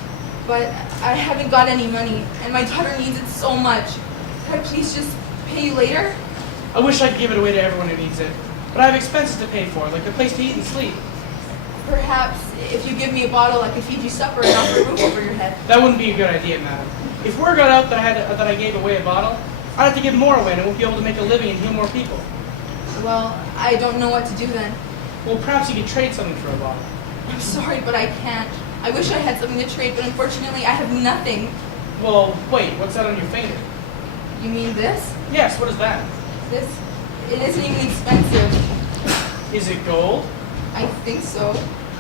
But I haven't got any money, and my daughter needs it so much. Could I please just pay you later? I wish I could give it away to everyone who needs it. But I have expenses to pay for, like a place to eat and sleep. Perhaps if you give me a bottle, I could feed you supper and offer a roof over your head. That wouldn't be a good idea, madam. If word got out that I gave away a bottle, I'd have to give more away and I won't be able to make a living and heal more people. Well, I don't know what to do then. Well, perhaps you could trade something for a bottle. I'm sorry, but I can't. I wish I had something to trade, but unfortunately I have nothing. Well, wait, what's that on your finger? You mean this? Yes, what is that? This? It isn't even expensive. Is it gold? I think so.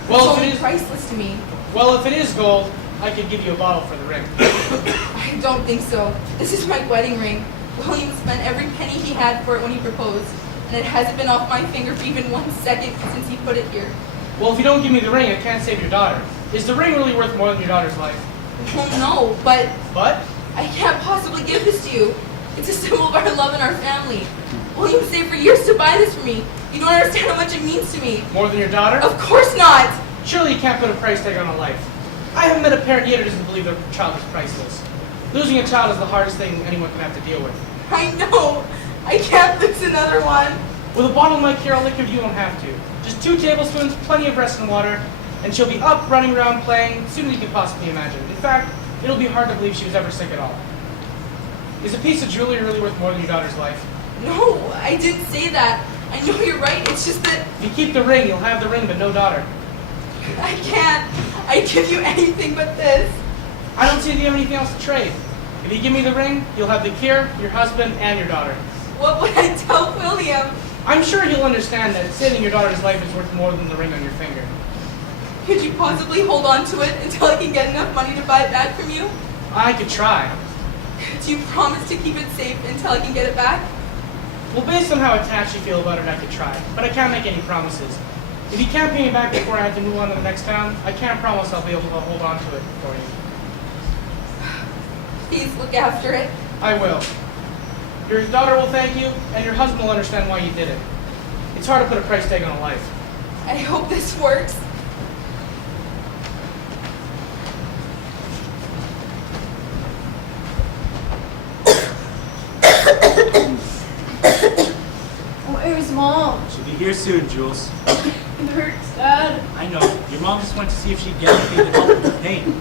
Well, it's if only it is priceless to me. Well, if it is gold, I could give you a bottle for the ring. I don't think so. This is my wedding ring. William spent every penny he had for it when he proposed, and it hasn't been off my finger for even 1 second since he put it here. Well, if you don't give me the ring, I can't save your daughter. Is the ring really worth more than your daughter's life? Well, no, but But? I can't possibly give this to you. It's a symbol of our love and our family. William saved for years to buy this for me. You don't understand how much it means to me. More than your daughter? Of course not! Surely you can't put a price tag on a life. I haven't met a parent yet who doesn't believe their child is priceless. Losing a child is the hardest thing anyone can have to deal with. I know. I can't lose another one. With a bottle of my Carol liquid, you don't have to. Just 2 tablespoons, plenty of rest and water, and she'll be up, running around, playing, sooner than you can possibly imagine. In fact, it'll be hard to believe she was ever sick at all. Is a piece of jewelry really worth more than your daughter's life? No, I didn't say that. I know you're right. It's just that If you keep the ring, you'll have the ring, but no daughter. I can't. I'd give you anything but this. I don't see that you have anything else to trade. If you give me the ring, you'll have the cure, your husband, and your daughter. What would I tell William? I'm sure he'll understand that saving your daughter's life is worth more than the ring on your finger. Could you possibly hold on to it until I can get enough money to buy it back from you? I could try. Do you promise to keep it safe until I can get it back? Well, based on how attached you feel about it, I could try. But I can't make any promises. If you can't pay me back before I have to move on to the next town, I can't promise I'll be able to hold on to it for you. Please look after it. I will. Your daughter will thank you, and your husband will understand why you did it. It's hard to put a price tag on a life. I hope this works. Where's Mom? She'll be here soon, Jules. It hurts, Dad. I know. Your mom just went to see if she'd get anything to help with the pain.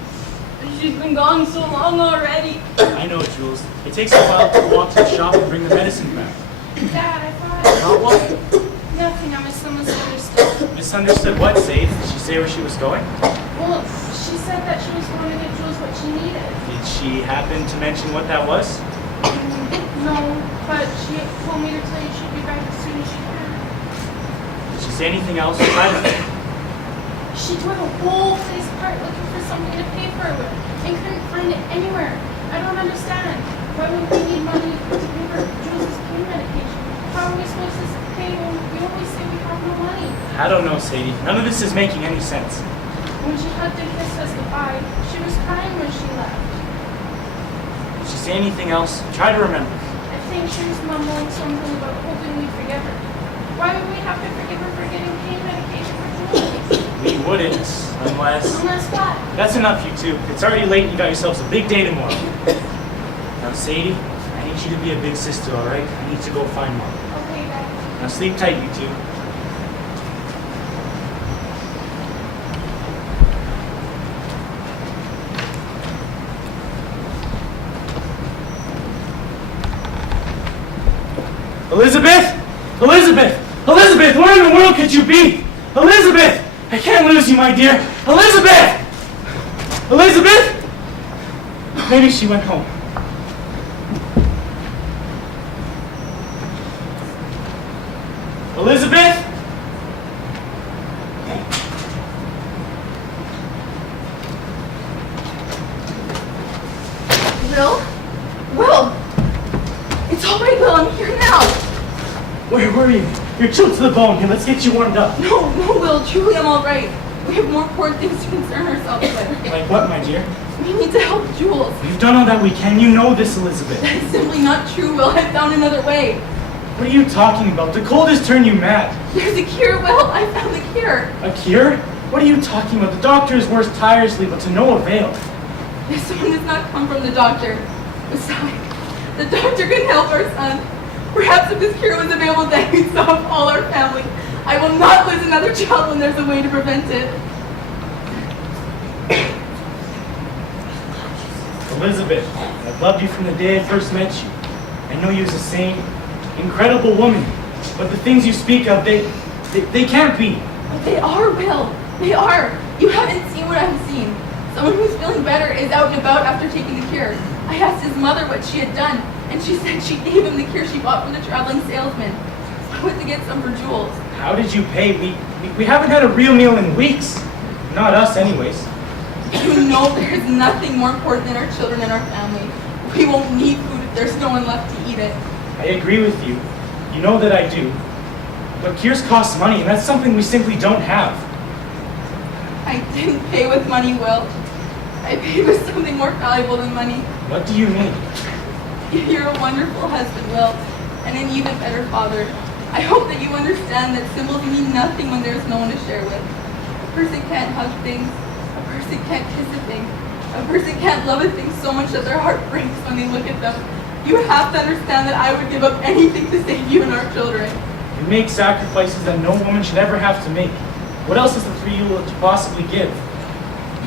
She's been gone so long already. I know, Jules. It takes a while to walk to the shop and bring the medicine back. Dad, I thought... Not what? Nothing, I misunderstood. Misunderstood what, Sade? Did she say where she was going? Well, she said that she was going to get Jules what she needed. Did she happen to mention what that was? No, but she told me to tell you she'd be back as soon as she can. Did she say anything else aside of it? She tore the whole place apart looking for something to pay for it with and couldn't find it anywhere. I don't understand. Why would we need money to pay for Jules' pain medication? How How are we supposed to pay when we always say we have no money? I don't know, Sadie. None of this is making any sense. When she hugged and kissed us goodbye, she was crying when she left. Did she say anything else? Try to remember. I think she was mumbling something about hoping we forgive her. Why would we have to forgive her for getting pain medication for Julie? We wouldn't, unless... Unless what? That's enough, you two. It's already late and you got yourselves a big day tomorrow. Now, Sadie, I need you to be a big sister, alright? I need to go find Mom. Okay, Dad. Now sleep tight, you two. Elizabeth! Elizabeth! Elizabeth! Where in the world could you be? Elizabeth! I can't lose you, my dear. Elizabeth! Elizabeth! Maybe she went home. Elizabeth? Will! It's all right, Will. I'm here now. Where were you? You're chilled to the bone. Here, let's get you warmed up. No, Will. Truly, I'm all right. We have more important things to concern ourselves with. Like what, my dear? We need to help Jules. We've done all that we can. You know this, Elizabeth. That is simply not true, Will. I found another way. What are you talking about? The cold has turned you mad. There's a cure, Will. I found the cure. A cure? What are you talking about? The doctor has worked tirelessly, but to no avail. This one does not come from the doctor. Besides, the doctor couldn't help our son. Perhaps if this cure was available, then we'd solve all our family. I will not lose another child when there's a way to prevent it. Elizabeth, I've loved you from the day I first met you. I know you as a sane, incredible woman. But the things you speak of, they can't be. But they are, Will. They are. You haven't seen what I've seen. Someone who's feeling better is out and about after taking the cure. I asked his mother what she had done, and she said she gave him the cure she bought from the traveling salesman. So I went to get some for Jules. How did you pay? We haven't had a real meal in weeks. Not us, anyways. You know there's nothing more important than our children and our family. We won't need food if there's no one left to eat it. I agree with you. You know that I do. But cures cost money, and that's something we simply don't have. I didn't pay with money, Will. I paid with something more valuable than money. What do you mean? You're a wonderful husband, Will, and an even better father. I hope that you understand that symbols mean nothing when there's no one to share with. A person can't hug things. A person can't kiss a thing. A person can't love a thing so much that their heart breaks when they look at them. You have to understand that I would give up anything to save you and our children. You make sacrifices that no woman should ever have to make. What else is there for you to possibly give?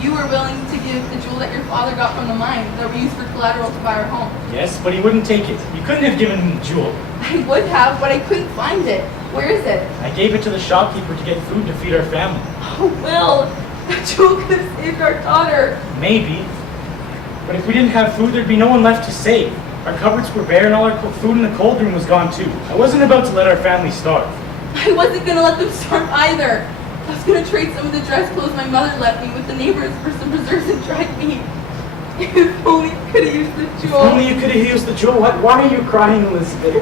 You were willing to give the jewel that your father got from the mine that we used for collateral to buy our home. Yes, but he wouldn't take it. You couldn't have given him the jewel. I would have, but I couldn't find it. Where is it? I gave it to the shopkeeper to get food to feed our family. Oh, Will, that jewel could have saved our daughter. Maybe. But if we didn't have food, there'd be no one left to save. Our cupboards were bare and all our food in the cold room was gone too. I wasn't about to let our family starve. I wasn't going to let them starve either. I was going to trade some of the dress clothes my mother left me with the neighbors for some preserves and dried meat. If only you could have used the jewel. If only you could have used the jewel. Why are you crying, Elizabeth?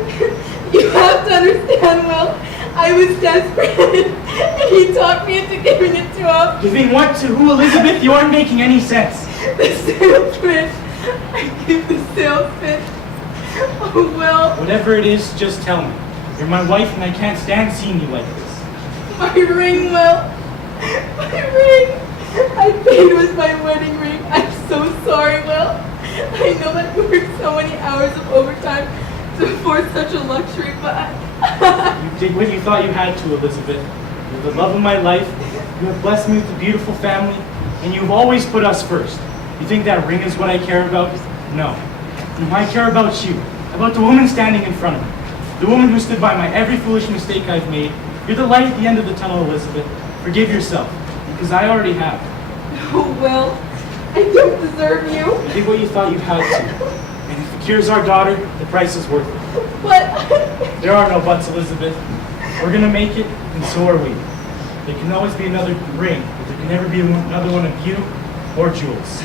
You have to understand, Will. I was desperate, and he talked me into giving it to him. Giving what to who, Elizabeth? You aren't making any sense. The salesman. I gave the salesman. Oh, Will. Whatever it is, just tell me. You're my wife, and I can't stand seeing you like this. My ring, Will. My ring. I paid with my wedding ring. I'm so sorry, Will. I know that you worked so many hours of overtime to afford such a luxury, but You did what you thought you had to, Elizabeth. You're the love of my life. You have blessed me with a beautiful family, and you've always put us first. You think that ring is what I care about? No. No, I care about you. About the woman standing in front of me. The woman who stood by my every foolish mistake I've made. You're the light at the end of the tunnel, Elizabeth. Forgive yourself, because I already have. oh, Will. I don't deserve you. You did what you thought you had to. And if it cures our daughter, the price is worth it. But There are no buts, Elizabeth. We're gonna make it, and so are we. There can always be another ring, but there can never be another one of you or Jules.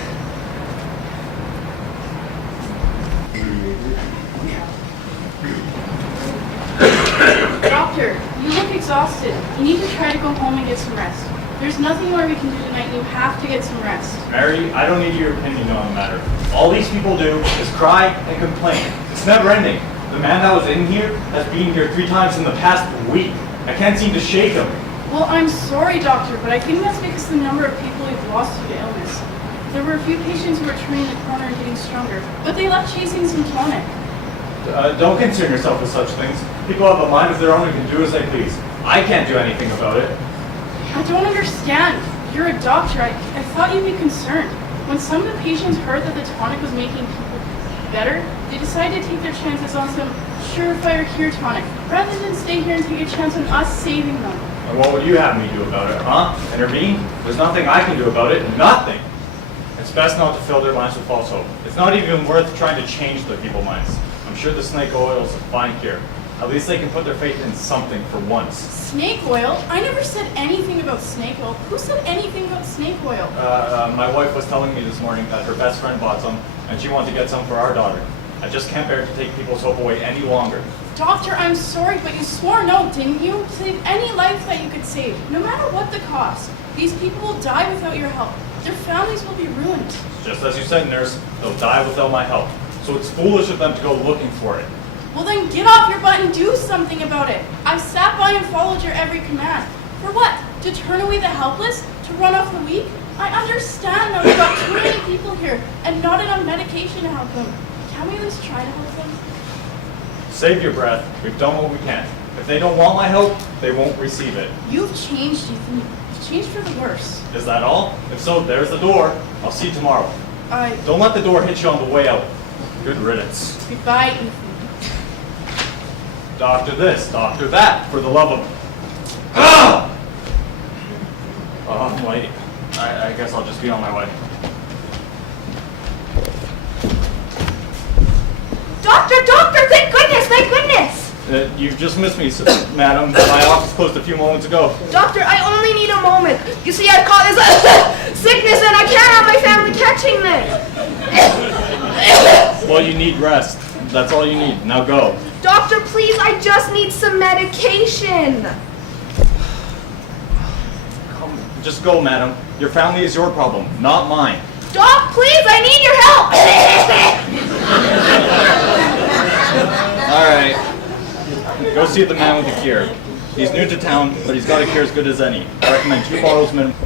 exhausted. You need to try to go home and get some rest. There's nothing more we can do tonight. You have to get some rest. Mary, I don't need your opinion on the matter. All these people do is cry and complain. It's never ending. The man that was in here has been here 3 times in the past week. I can't seem to shake him. Well, I'm sorry, doctor, but I think that's because the number of people we've lost due to illness. There were a few patients who were turning the corner and getting stronger, but they left chasing some tonic. Don't concern yourself with such things. People have a mind of their own and can do as they please. I can't do anything about it. I don't understand. You're a doctor. I thought you'd be concerned. When some of the patients heard that the tonic was making people better, they decided to take their chances on some surefire cure tonic, rather than stay here and take a chance on us saving them. And what would you have me do about it, huh? Intervene? There's nothing I can do about it. Nothing. It's best not to fill their minds with false hope. It's not even worth trying to change the people's minds. I'm sure the snake oil is a fine cure. At least they can put their faith in something for once. Snake oil? I never said anything about snake oil. Who said anything about snake oil? My wife was telling me this morning that her best friend bought some, and she wanted to get some for our daughter. I just can't bear to take people's hope away any longer. Doctor, I'm sorry, but you swore an oath, didn't you? To save any life that you could save, no matter what the cost. These people will die without your help. Their families will be ruined. Just as you said, nurse, they'll die without my help. So it's foolish of them to go looking for it. Well then get off your butt and do something about it. I've sat by and followed your every command. For what? To turn away the helpless? To run off the weak? I understand now we've got too many people here and not enough medication to help them. Can we at least try to help them? Save your breath. We've done what we can. If they don't want my help, they won't receive it. You've changed, Ethan. You've changed for the worse. Is that all? If so, there's the door. I'll see you tomorrow. I... Don't let the door hit you on the way out. Good riddance. Goodbye, Ethan. Doctor this, doctor that, for the love of... Ah! Oh, I'm late. I guess I'll just be on my way. Doctor, thank goodness! You've just missed me, madam. My office closed a few moments ago. Doctor, I only need a moment. You see, I've caught this sickness and I can't have my family catching this. Well, you need rest. That's all you need. Now go. Doctor, please, I just need some medication. Just go, madam. Your family is your problem, not mine. Doc, please, I need your help. All right. Go see the man with the cure. He's new to town, but he's got a cure as good as any. I recommend 2 bottles minimum.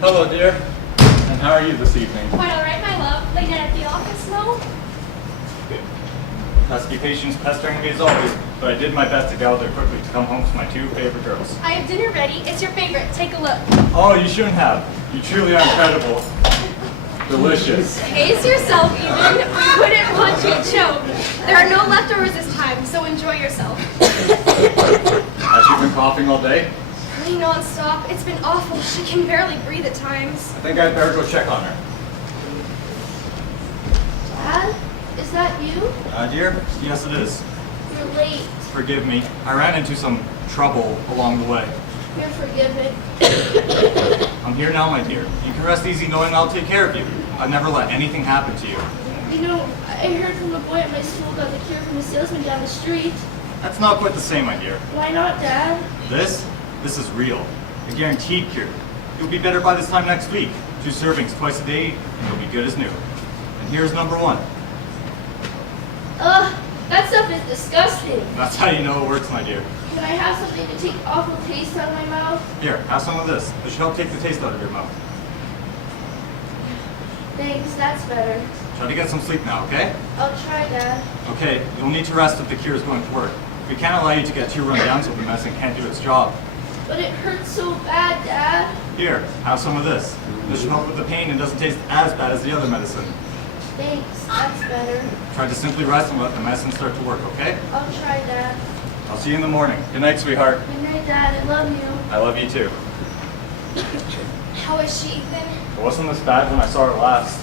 Hello, dear. And how are you this evening? Quite all right, my love. Late night at the office, no? Pesky patients pestering me as always, but I did my best to get out there quickly to come home to my 2 favorite girls. I have dinner ready. It's your favorite. Take a look. Oh, you shouldn't have. You truly are incredible. Delicious. Pace yourself, even. We wouldn't want you to choke. There are no leftovers this time, so enjoy yourself. Has she been coughing all day? Really non-stop. It's been awful. She can barely breathe at times. I think I'd better go check on her. Dad? Is that you? Dear? Yes, it is. You're late. Forgive me. I ran into some trouble along the way. You're forgiven. I'm here now, my dear. You can rest easy knowing I'll take care of you. I've never let anything happen to you. You know, I heard from the boy at my school got the cure from the salesman down the street. That's not quite the same, my dear. Why not, Dad? This is real. A guaranteed cure. You'll be better by this time next week. 2 servings twice a day, and you'll be good as new. And here's number 1. Ugh, that stuff is disgusting. That's how you know it works, my dear. Can I have something to take awful taste out of my mouth? Here, have some of this. This should help take the taste out of your mouth. Thanks, that's better. Try to get some sleep now, okay? I'll try, Dad. Okay, you'll need to rest if the cure is going to work. We can't allow you to get too run down so the medicine can't do its job. But it hurts so bad, Dad. Here, have some of this. This should help with the pain and doesn't taste as bad as the other medicine. Thanks, that's better. Try to simply rest and let the medicine start to work, okay? I'll try, Dad. I'll see you in the morning. Good night, sweetheart. Good night, Dad. I love you. I love you too. How is she, Ethan? It wasn't this bad when I saw her last.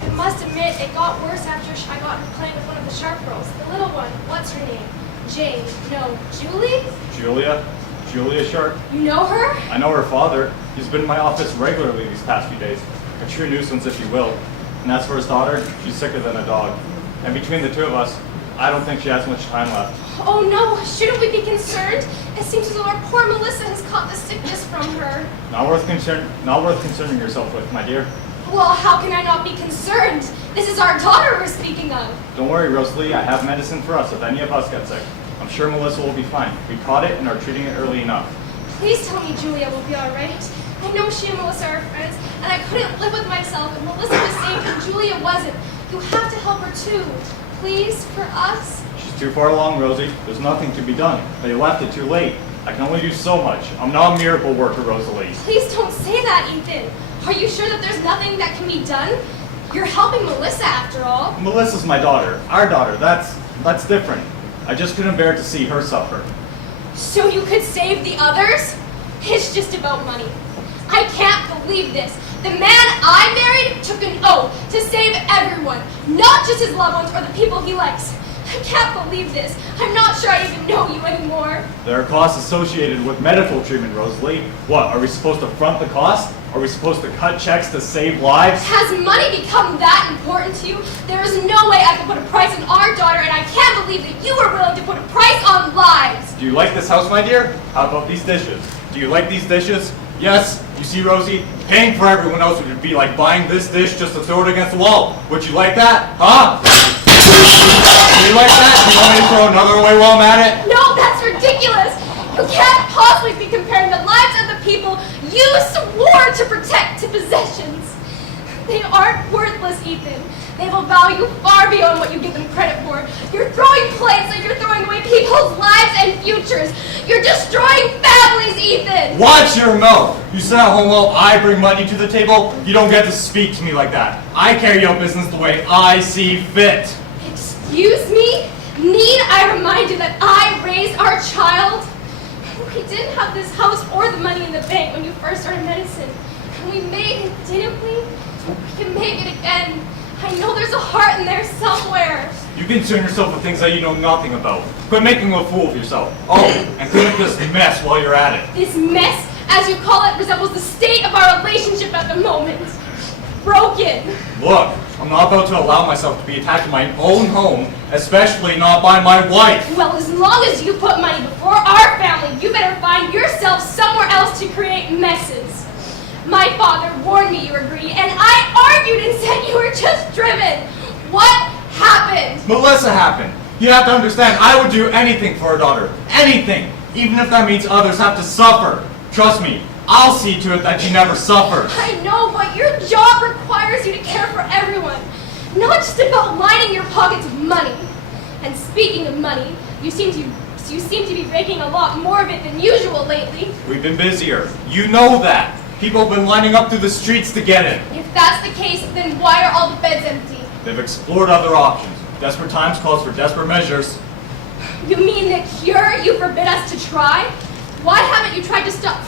I must admit, it got worse after I got her playing with one of the sharp girls. The little one. What's her name? Jane. No, Julie? Julia? Julia Sharp? You know her? I know her father. He's been in my office regularly these past few days. A true nuisance, if you will. And as for his daughter, she's sicker than a dog. And between the 2 of us, I don't think she has much time left. Oh no, shouldn't we be concerned? It seems as though our poor Melissa has caught the sickness from her. Not worth concerning yourself with, my dear. Well, how can I not be concerned? This is our daughter we're speaking of. Don't worry, Rosalie, I have medicine for us if any of us get sick. I'm sure Melissa will be fine. We caught it and are treating it early enough. Please tell me Julia will be alright. I know she and Melissa are friends, and I couldn't live with myself if Melissa was safe and Julia wasn't. You have to help her too. Please, for us. She's too far along, Rosie. There's nothing to be done. They left it too late. I can only do so much. I'm not a miracle worker, Rosalie. Please don't say that, Ethan. Are you sure that there's nothing that can be done? You're helping Melissa after all. Melissa's my daughter. Our daughter. That's different. I just couldn't bear to see her suffer. So you could save the others? It's just about money. I can't believe this. The man I married took an oath to save everyone, not just his loved ones or the people he likes. I can't believe this. I'm not sure I even know you anymore. There are costs associated with medical treatment, Rosalie. What, are we supposed to front the cost? Are we supposed to cut checks to save lives? Has money become that important to you? There is no way I can put a price on our daughter, and I can't believe that you were willing to put a price on lives. Do you like this house, my dear? How about these dishes? Do you like these dishes? Yes, you see, Rosie, paying for everyone else would be like buying this dish just to throw it against the wall. Would you like that? Huh? Do you like that? Do you want me to throw another away while I'm at it? No, that's ridiculous. You can't possibly be comparing the lives of the people you swore to protect to possessions. They aren't worthless, Ethan. They have a value far beyond what you give them credit for. You're throwing plates like you're throwing away people's lives and futures. You're destroying families, Ethan! Watch your mouth! You sit at home while I bring money to the table? You don't get to speak to me like that. I carry out business the way I see fit. Excuse me? Need I remind you that I raised our child? We didn't have this house or the money in the bank when you first started medicine. And we made it, didn't we? We can make it again. I know there's a heart in there somewhere. You concern yourself with things that you know nothing about. Quit making a fool of yourself. Oh, and clean up this mess while you're at it. This mess, as you call it, resembles the state of our relationship at the moment. Broken. Look, I'm not about to allow myself to be attacked in my own home, especially not by my wife. Well, as long as you put money before our family, you better find yourself somewhere else to create messes. My father warned me you were greedy, and I argued and said you were just driven. What happened? Melissa happened. You have to understand, I would do anything for a daughter. Anything. Even if that means others have to suffer. Trust me, I'll see to it that she never suffers. I know, but your job requires you to care for everyone. Not just about lining your pockets with money. And speaking of money, you seem to be making a lot more of it than usual lately. We've been busier. You know that. People have been lining up through the streets to get it. If that's the case, then why are all the beds empty? They've explored other options. Desperate times calls for desperate measures. You mean the cure you forbid us to try? Why haven't you tried to stop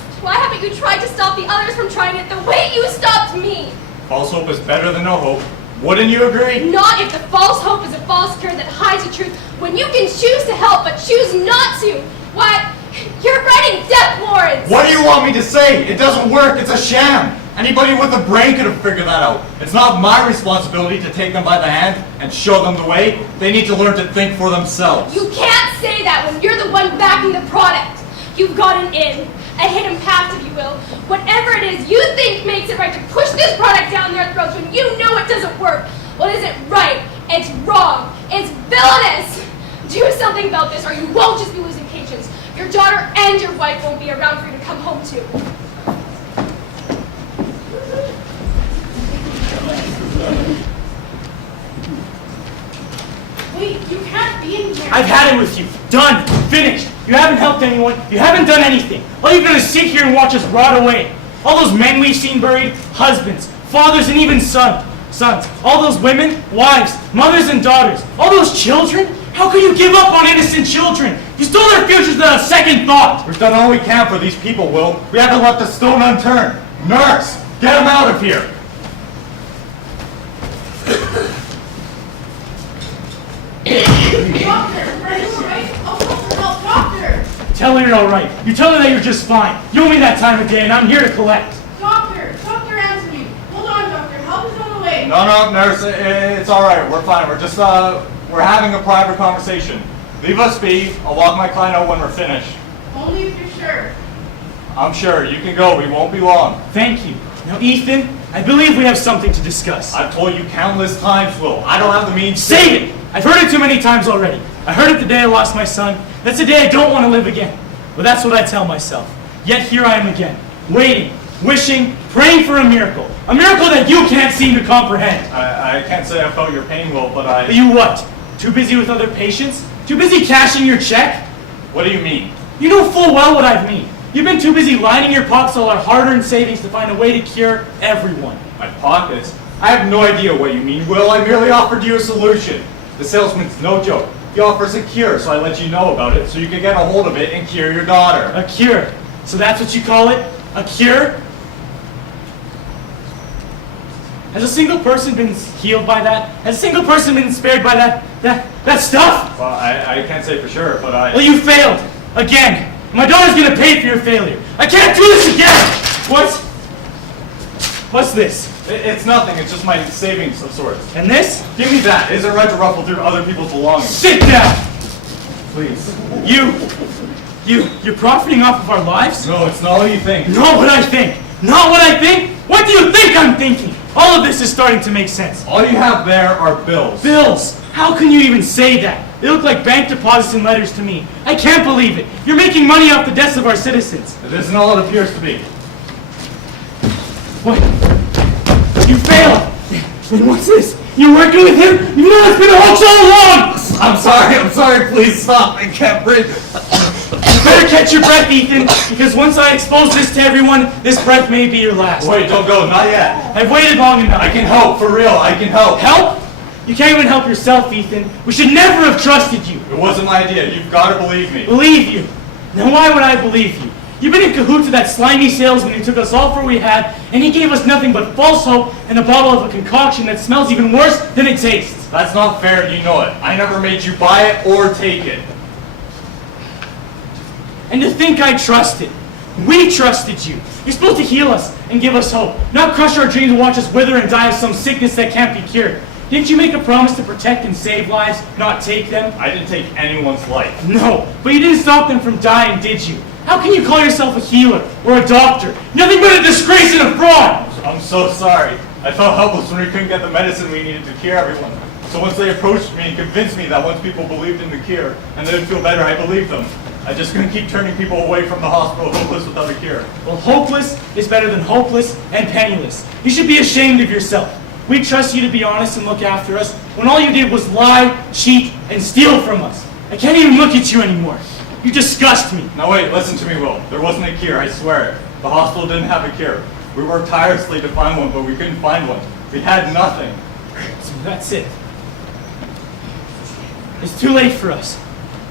the others from trying it the way you stopped me? False hope is better than no hope. Wouldn't you agree? Not if the false hope is a false cure that hides the truth when you can choose to help but choose not to. Why, you're writing death warrants! What do you want me to say? It doesn't work. It's a sham. Anybody with a brain could have figured that out. It's not my responsibility to take them by the hand and show them the way. They need to learn to think for themselves. You can't say that when you're the one backing the product. You've got an in, a hidden path, if you will. Whatever it is you think makes it right to push this product down their throats when you know it doesn't work. Well, it isn't right. It's wrong. It's villainous. Do something about this or you won't just be losing patience. Your daughter and your wife won't be around for you to come home to. Wait, you can't be in here. I've had it with you. Done. Finished. You haven't helped anyone. You haven't done anything. All you've done is sit here and watch us rot away. All those men we've seen buried, husbands, fathers, and even sons. All those women, wives, mothers, and daughters. All those children. How could you give up on innocent children? You stole their futures without a second thought. We've done all we can for these people, Will. We haven't left a stone unturned. Nurse, get him out of here. Doctor, are you alright? I'll call for help, doctor! Tell her you're all right. You tell her that you're just fine. You owe me that time of day, and I'm here to collect. Doctor, answer me. Hold on, doctor. Help is on the way. No, nurse, it's all right. We're fine. We're just We're having a private conversation. Leave us be. I'll walk my client out when we're finished. Only if you're sure. I'm sure. You can go. We won't be long. Thank you. Now, Ethan, I believe we have something to discuss. I've told you countless times, Will. I don't have the means. Save it! I've heard it too many times already. I heard it the day I lost my son. That's the day I don't want to live again. But that's what I tell myself. Yet here I am again, waiting, wishing, praying for a miracle. A miracle that you can't seem to comprehend. I can't say I felt your pain, Will, but I... But you what? Too busy with other patients? Too busy cashing your check? What do you mean? You know full well what I mean. You've been too busy lining your pockets all our hard-earned savings to find a way to cure everyone. My pockets? I have no idea what you mean, Will. I merely offered you a solution. The salesman's no joke. He offers a cure, so I let you know about it so you can get a hold of it and cure your daughter. A cure? So that's what you call it? A cure? Has a single person been healed by that? Has a single person been spared by that stuff? Well, I can't say for sure, but I... Well, you failed. Again. My daughter's gonna pay for your failure. I can't do this again! What's this? It's nothing. It's just my savings of sorts. And this? Give me that. It isn't right to ruffle through other people's belongings. Sit down! Please. You're profiting off of our lives? No, it's not what you think. Not what I think. Not what I think? What do you think I'm thinking? All of this is starting to make sense. All you have there are bills. Bills? How can you even say that? They look like bank deposits and letters to me. I can't believe it. You're making money off the deaths of our citizens. It isn't all it appears to be. What? You failed! And what's this? You're working with him? You know it's been a hoax all along! I'm sorry, please stop. I can't breathe. You better catch your breath, Ethan, because once I expose this to everyone, this breath may be your last. Wait, don't go, not yet. I've waited long enough. I can help, for real, I can help. Help? You can't even help yourself, Ethan. We should never have trusted you. It wasn't my idea. You've got to believe me. Believe you? Now why would I believe you? You've been in cahoots with that slimy salesman who took us all for what we had, and he gave us nothing but false hope and a bottle of a concoction that smells even worse than it tastes. That's not fair, and you know it. I never made you buy it or take it. And to think I trusted. We trusted you. You're supposed to heal us and give us hope, not crush our dreams and watch us wither and die of some sickness that can't be cured. Didn't you make a promise to protect and save lives, not take them? I didn't take anyone's life. No, but you didn't stop them from dying, did you? How can you call yourself a healer or a doctor? Nothing but a disgrace and a fraud! I'm so sorry. I felt helpless when we couldn't get the medicine we needed to cure everyone. So once they approached me and convinced me that once people believed in the cure and they'd feel better, I believed them. I just couldn't keep turning people away from the hospital hopeless without a cure. Well, hopeless is better than hopeless and penniless. You should be ashamed of yourself. We trust you to be honest and look after us when all you did was lie, cheat, and steal from us. I can't even look at you anymore. You disgust me. Now wait, listen to me, Will. There wasn't a cure, I swear it. The hospital didn't have a cure. We worked tirelessly to find one, but we couldn't find one. We had nothing. So that's it. It's too late for us.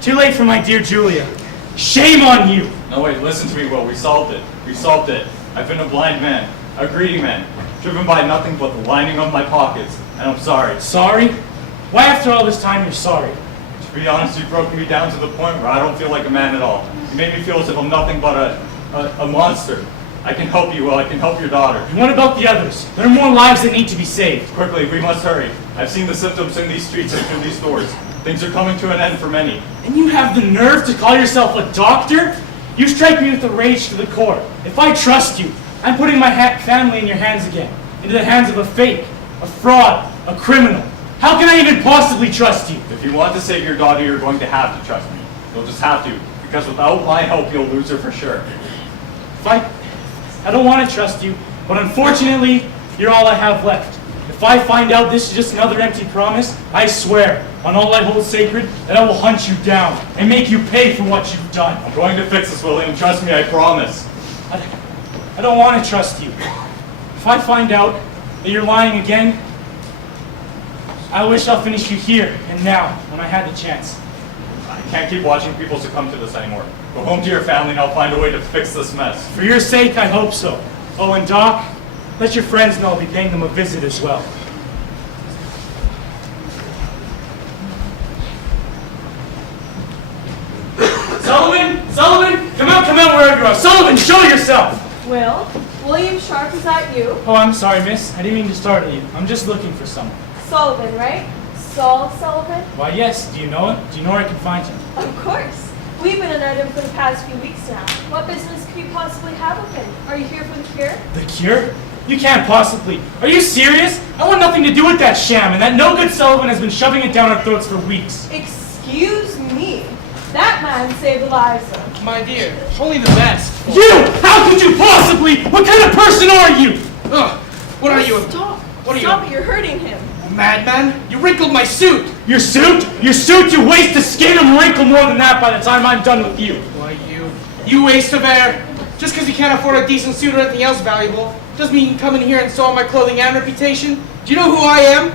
Too late for my dear Julia. Shame on you! No wait, listen to me, Will. We solved it. We solved it. I've been a blind man, a greedy man, driven by nothing but the lining of my pockets, and I'm sorry. Sorry? Why after all this time you're sorry? To be honest, you've broken me down to the point where I don't feel like a man at all. You made me feel as if I'm nothing but a monster. I can help you, Will. I can help your daughter. And what about the others? There are more lives that need to be saved. Quickly, we must hurry. I've seen the symptoms in these streets and through these doors. Things are coming to an end for many. And you have the nerve to call yourself a doctor? You strike me with the rage to the core. If I trust you, I'm putting my family in your hands again. Into the hands of a fake, a fraud, a criminal. How can I even possibly trust you? If you want to save your daughter, you're going to have to trust me. You'll just have to. Because without my help, you'll lose her for sure. I don't want to trust you, but unfortunately, you're all I have left. If I find out this is just another empty promise, I swear, on all I hold sacred, that I will hunt you down and make you pay for what you've done. I'm going to fix this, William. Trust me, I promise. I don't want to trust you. If I find out that you're lying again, I wish I'll finish you here and now, when I had the chance. I can't keep watching people succumb to this anymore. Go home to your family and I'll find a way to fix this mess. For your sake, I hope so. Oh, and Doc, let your friends know I'll be paying them a visit as well. Sullivan, come out wherever you are. Sullivan, show yourself. Will, William Sharp, is that you? Oh, I'm sorry, miss. I didn't mean to startle you. I'm just looking for someone. Sullivan, right? Saul Sullivan? Why, yes. Do you know him? Do you know where I can find him? Of course. We've been under him for the past few weeks now. What business could you possibly have with him? Are you here for the cure? The cure? You can't possibly. Are you serious? I want nothing to do with that sham, and that no-good Sullivan has been shoving it down our throats for weeks. Excuse me. That man saved lives. My dear, only the best. You! How could you possibly? What kind of person are you? Ugh, what are you? Stop. What are you? Stop it, you're hurting him. Madman? You wrinkled my suit! Your suit? Your suit? You waste the skin and wrinkle more than that by the time I'm done with you. Why, you waste of air. Just because you can't afford a decent suit or anything else valuable, doesn't mean you can come in here and soil my clothing and reputation. Do you know who I am?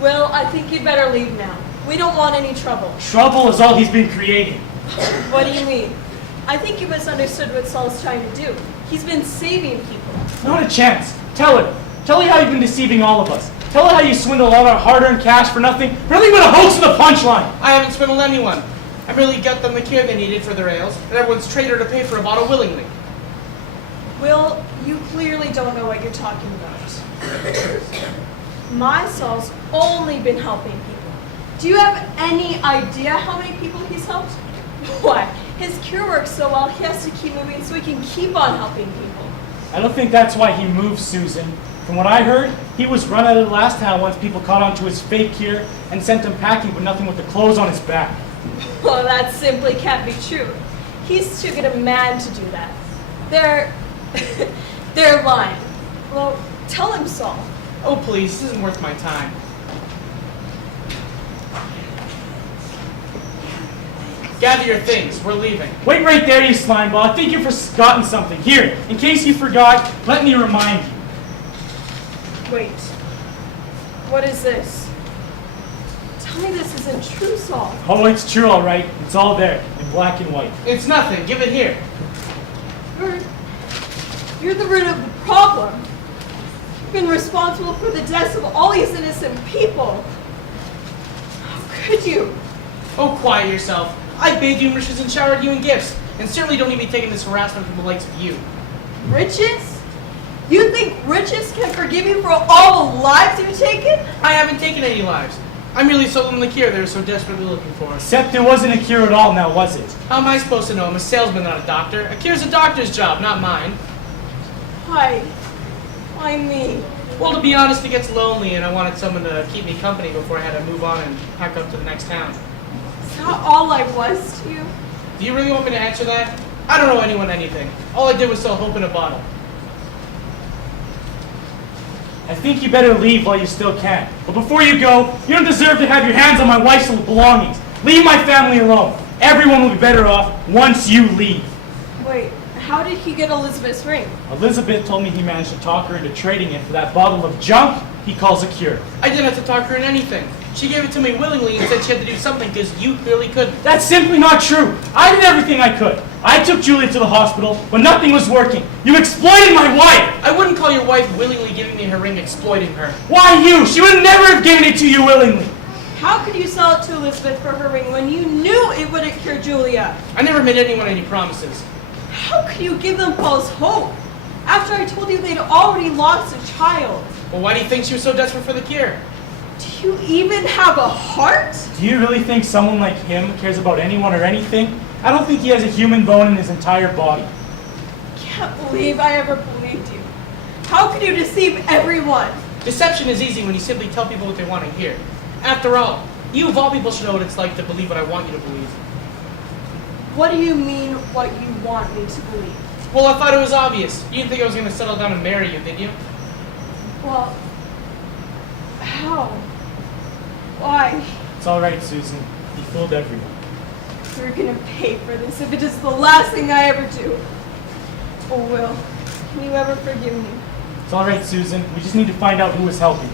Well, I think you'd better leave now. We don't want any trouble. Trouble is all he's been creating. What do you mean? I think you misunderstood what Saul's trying to do. He's been saving people. Not a chance. Tell her. Tell her how you've been deceiving all of us. Tell her how you swindled all our hard-earned cash for nothing but a hoax and a punchline. I haven't swindled anyone. I merely got them the cure they needed for their ails, and everyone's traded to pay for a bottle willingly. Will, you clearly don't know what you're talking about. My Saul's only been helping people. Do you have any idea how many people he's helped? Why, his cure works so well, he has to keep moving so he can keep on helping people. I don't think that's why he moved, Susan. From what I heard, he was run out of the last town once people caught on to his fake cure and sent him packing with nothing but the clothes on his back. Well, that simply can't be true. He's too good a man to do that. They're lying. Well, tell him, Saul. Oh, please, this isn't worth my time. Gather your things, we're leaving. Wait right there, you slimeball. I think you've forgotten something. Here, in case you forgot, let me remind you. Wait. What is this? Tell me this isn't true, Saul. Oh, it's true, all right. It's all there, in black and white. It's nothing, give it here. You're the root of the problem. You've been responsible for the deaths of all these innocent people. How could you? Oh, quiet yourself. I bathed you in riches and showered you in gifts, and certainly don't need me taking this harassment from the likes of you. Riches? You think riches can forgive you for all the lives you've taken? I haven't taken any lives. I merely sold them the cure they were so desperately looking for. Except there wasn't a cure at all, now was it? How am I supposed to know? I'm a salesman, not a doctor. A cure's a doctor's job, not mine. Why me? Well, to be honest, it gets lonely, and I wanted someone to keep me company before I had to move on and pack up to the next town. Is that all I was to you? Do you really want me to answer that? I don't owe anyone anything. All I did was sell hope in a bottle. I think you better leave while you still can. But before you go, you don't deserve to have your hands on my wife's belongings. Leave my family alone. Everyone will be better off once you leave. Wait, how did he get Elizabeth's ring? Elizabeth told me he managed to talk her into trading it for that bottle of junk he calls a cure. I didn't have to talk her in anything. She gave it to me willingly and said she had to do something because you clearly couldn't. That's simply not true. I did everything I could. I took Julia to the hospital, but nothing was working. You exploited my wife! I wouldn't call your wife willingly giving me her ring exploiting her. Why you? She would never have given it to you willingly. How could you sell it to Elizabeth for her ring when you knew it wouldn't cure Julia? I never made anyone any promises. How could you give them false hope? After I told you they'd already lost a child. Well, why do you think she was so desperate for the cure? Do you even have a heart? Do you really think someone like him cares about anyone or anything? I don't think he has a human bone in his entire body. Can't believe I ever believed you. How could you deceive everyone? Deception is easy when you simply tell people what they want to hear. After all, you of all people should know what it's like to believe what I want you to believe. What do you mean, what you want me to believe? Well, I thought it was obvious. You didn't think I was going to settle down and marry you, did you? Well, how? Why? It's all right, Susan. You fooled everyone. You're gonna pay for this if it is the last thing I ever do. Oh, Will, can you ever forgive me? It's all right, Susan. We just need to find out who was helping you.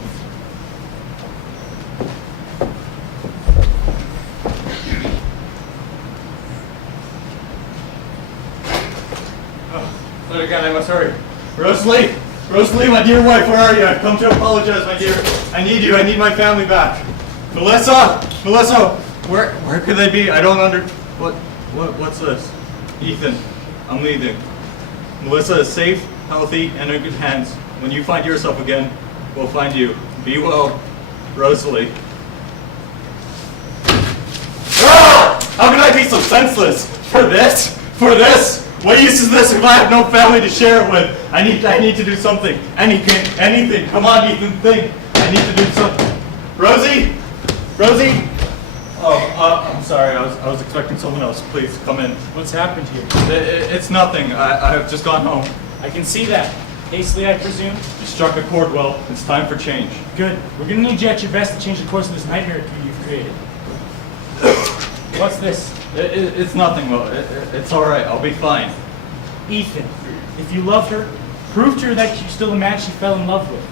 But again, I must hurry. Rosalie! Rosalie, my dear wife, where are you? I've come to apologize, my dear. I need you. I need my family back. Melissa! Melissa! Where could they be? I don't what's this? Ethan, I'm leaving. Melissa is safe, healthy, and in good hands. When you find yourself again, we'll find you. Be well, Rosalie. senseless. For this? For this? What use is this if I have no family to share it with? I need to do something. Anything. Come on, Ethan, think. I need to do something. Rosie? Rosie? Oh, I'm sorry. I was expecting someone else. Please, come in. What's happened here? It's nothing. I've just gone home. I can see that. Hastily, I presume? You struck a chord well. It's time for change. Good. We're gonna need you at your best to change the course of this nightmare you've created. What's this? It's nothing, Will. It's all right. I'll be fine. Ethan, if you love her, prove to her that you're still the man she fell in love with.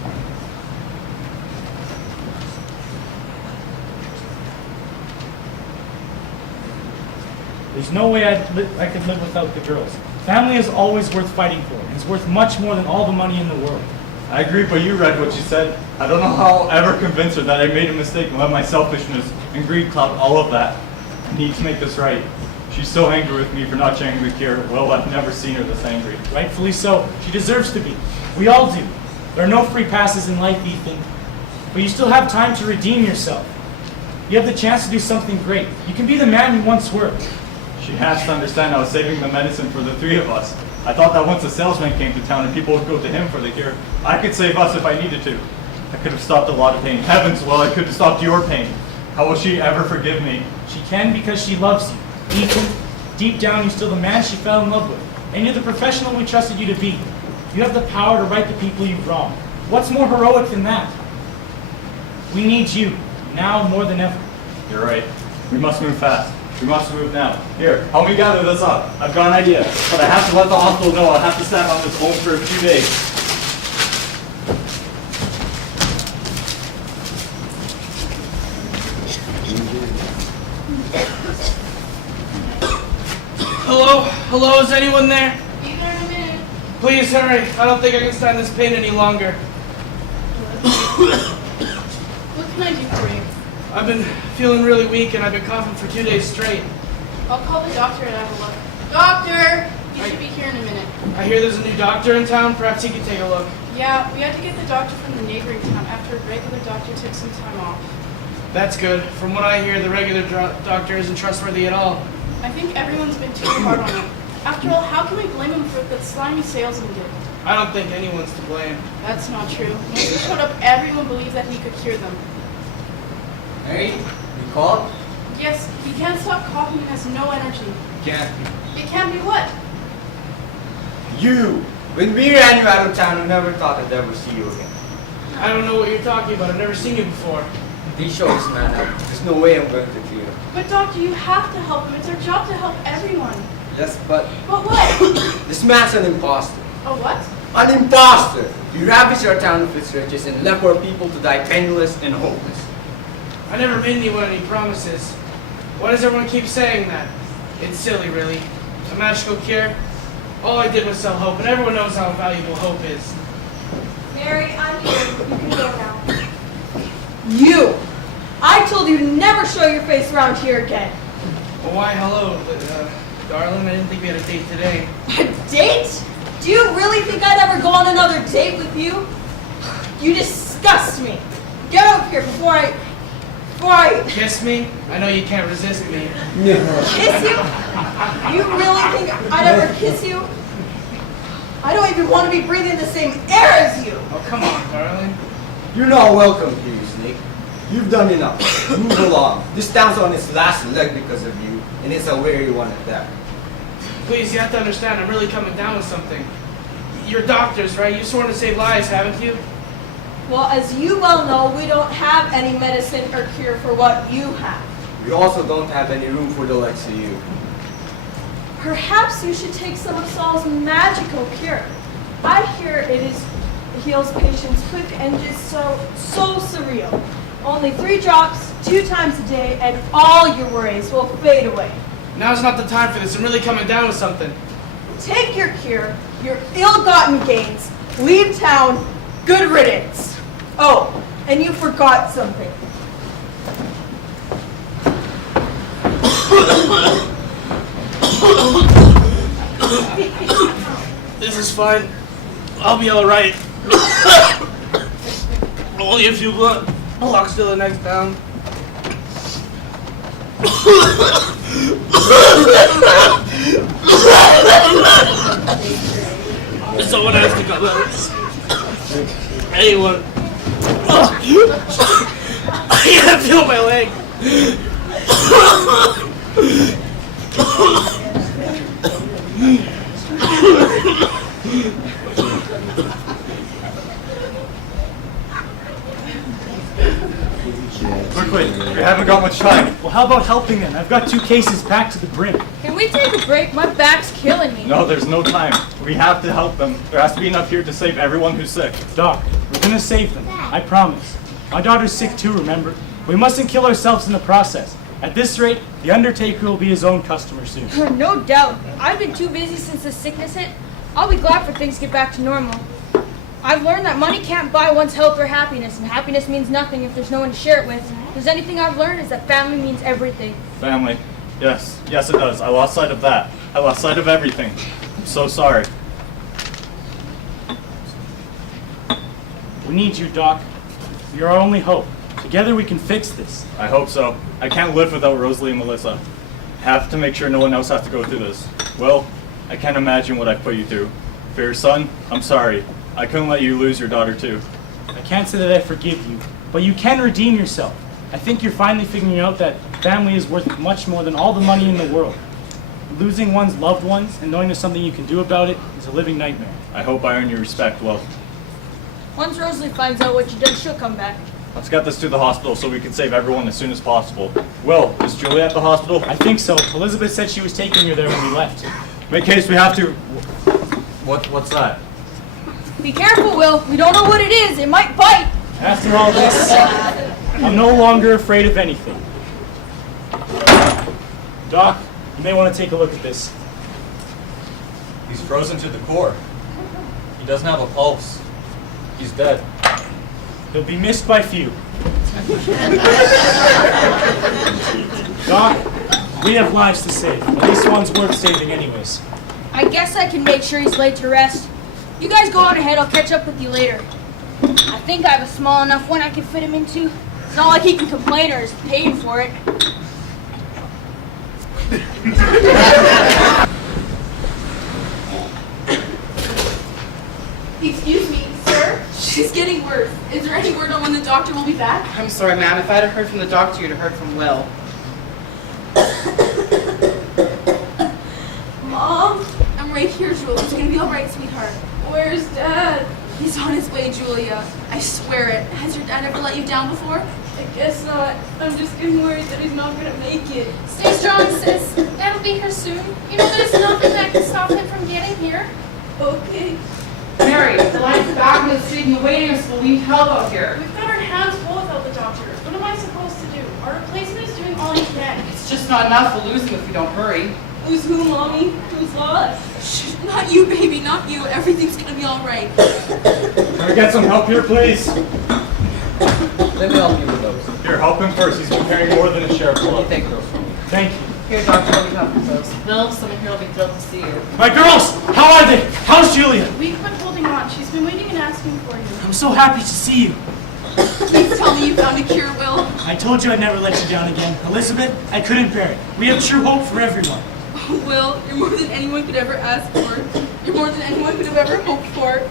There's no way I could live without the girls. Family is always worth fighting for, and it's worth much more than all the money in the world. I agree, but you read what she said. I don't know how I'll ever convince her that I made a mistake and let my selfishness and greed cloud all of that. I need to make this right. She's so angry with me for not sharing the cure. Well, I've never seen her this angry. Rightfully so. She deserves to be. We all do. There are no free passes in life, Ethan. But you still have time to redeem yourself. You have the chance to do something great. You can be the man you once were. She has to understand I was saving the medicine for the three of us. I thought that once a salesman came to town and people would go to him for the cure, I could save us if I needed to. I could have stopped a lot of pain. Heavens, well, I could have stopped your pain. How will she ever forgive me? She can because she loves you. Ethan, deep down you're still the man she fell in love with. And you're the professional we trusted you to be. You have the power to right the people you've wronged. What's more heroic than that? We need you, now more than ever. You're right. We must move fast. We must move now. Here, help me gather this up. I've got an idea, but I have to let the hospital know I'll have to stand on this own for a few days. Hello? Hello, is anyone there? Be there in a minute. Please hurry. I don't think I can stand this pain any longer. What can I do for you? I've been feeling really weak and I've been coughing for 2 days straight. I'll call the doctor and have a look. Doctor! He should be here in a minute. I hear there's a new doctor in town. Perhaps he could take a look. Yeah, we had to get the doctor from the neighboring town after a regular doctor took some time off. That's good. From what I hear, the regular doctor isn't trustworthy at all. I think everyone's been too hard on him. After all, how can we blame him for what that slimy salesman did? I don't think anyone's to blame. That's not true. Once he showed up, everyone believed that he could cure them. Hey, you called? Yes, he can't stop coughing and has no energy. Can't. It can't be what? You! When we ran you out of town, we never thought I'd ever see you again. I don't know what you're talking about. I've never seen you before. Please show this man help. There's no way I'm going to cure him. But doctor, you have to help him. It's our job to help everyone. Yes, but But what? this man's an imposter. A what? An imposter! He ravaged our town of its riches and left our people to die penniless and homeless. I never made anyone any promises. Why does everyone keep saying that? It's silly, really. A magical cure? All I did was sell hope, and everyone knows how valuable hope is. Mary, I'm here. You can go now. You! I told you to never show your face around here again. Well, why, hello, darling. I didn't think we had a date today. A date? Do you really think I'd ever go on another date with you? You disgust me. Get over here before I... Kiss me? I know you can't resist me. Kiss you? You really think I'd ever kiss you? I don't even want to be breathing the same air as you. Oh, come on, darling. You're not welcome here, you snake. You've done enough. Move along. This town's on its last leg because of you, and it's a weary one at that. Please, you have to understand, I'm really coming down with something. You're doctors, right? You've sworn to save lives, haven't you? Well, as you well know, we don't have any medicine or cure for what you have. We also don't have any room for the likes of you. Perhaps you should take some of Saul's magical cure. I hear it heals patients quick and just so surreal. Only 3 drops, 2 times a day, and all your worries will fade away. Now's not the time for this. I'm really coming down with something. Take your cure, your ill-gotten gains, leave town, good riddance. Oh, and you forgot something. This is fine. I'll be alright. Only a few blocks to the next town. Someone has to come out. Anyone. I can't feel my leg. Quickly, we haven't got much time. Well, how about helping them? I've got 2 cases packed to the brim. Can we take a break? My back's killing me. No, there's no time. We have to help them. There has to be enough here to save everyone who's sick. Doc, we're gonna save them. I promise. My daughter's sick too, remember? We mustn't kill ourselves in the process. At this rate, the Undertaker will be his own customer soon. No doubt. I've been too busy since the sickness hit. I'll be glad for things to get back to normal. I've learned that money can't buy one's health or happiness, and happiness means nothing if there's no one to share it with. If there's anything I've learned is that family means everything. Family. Yes, yes it does. I lost sight of that. I lost sight of everything. I'm so sorry. We need you, Doc. You're our only hope. Together we can fix this. I hope so. I can't live without Rosalie and Melissa. Have to make sure no one else has to go through this. Well, I can't imagine what I've put you through. For your son, I'm sorry. I couldn't let you lose your daughter too. I can't say that I forgive you, but you can redeem yourself. I think you're finally figuring out that family is worth much more than all the money in the world. Losing one's loved ones and knowing there's something you can do about it is a living nightmare. I hope I earn your respect, Will. Once Rosalie finds out what you did, she'll come back. Let's get this to the hospital so we can save everyone as soon as possible. Will, is Julie at the hospital? I think so. Elizabeth said she was taking her there when we left. In case we have to... What's that? Be careful, Will. We don't know what it is. It might bite. After all this, I'm no longer afraid of anything. Doc, you may want to take a look at this. He's frozen to the core. He doesn't have a pulse. He's dead. He'll be missed by few. Doc, we have lives to save. At least one's worth saving anyways. I guess I can make sure he's laid to rest. You guys go on ahead. I'll catch up with you later. I think I have a small enough one I can fit him into. It's not like he can complain or is paying for it. Excuse me, sir. She's getting worse. Is there any word on when the doctor will be back? I'm sorry, ma'am. If I'd have heard from the doctor, you'd have heard from Will. Mom? I'm right here, Julia. It's gonna be all right, sweetheart. Where's Dad? He's on his way, Julia. I swear it. Has your dad ever let you down before? I guess not. I'm just getting worried that he's not gonna make it. Stay strong, sis. Dad'll be here soon. You know there's nothing that can stop him from getting here. Okay. Mary, the line's back in the street and the waiting list will need help out here. We've got our hands full without the doctor. What am I supposed to do? Our replacement is doing all he can. It's just not enough. We'll lose him if we don't hurry. Who's who, Mommy? Who's lost? Shh, not you, baby, not you. Everything's gonna be all right. Can I get some help here, please? Let me help you with those. Here, help him first. He's been carrying more than his share of blood. Take those from me. Thank you. Here, doctor, let me help you folks. Bill, someone here will be thrilled to see you. My girls! How are they? How's Julia? We've been holding on. She's been waiting and asking for you. I'm so happy to see you. Please tell me you found a cure, Will. I told you I'd never let you down again. Elizabeth, I couldn't bear it. We have true hope for everyone. Oh, Will, you're more than anyone could ever ask for. You're more than anyone could have ever hoped for.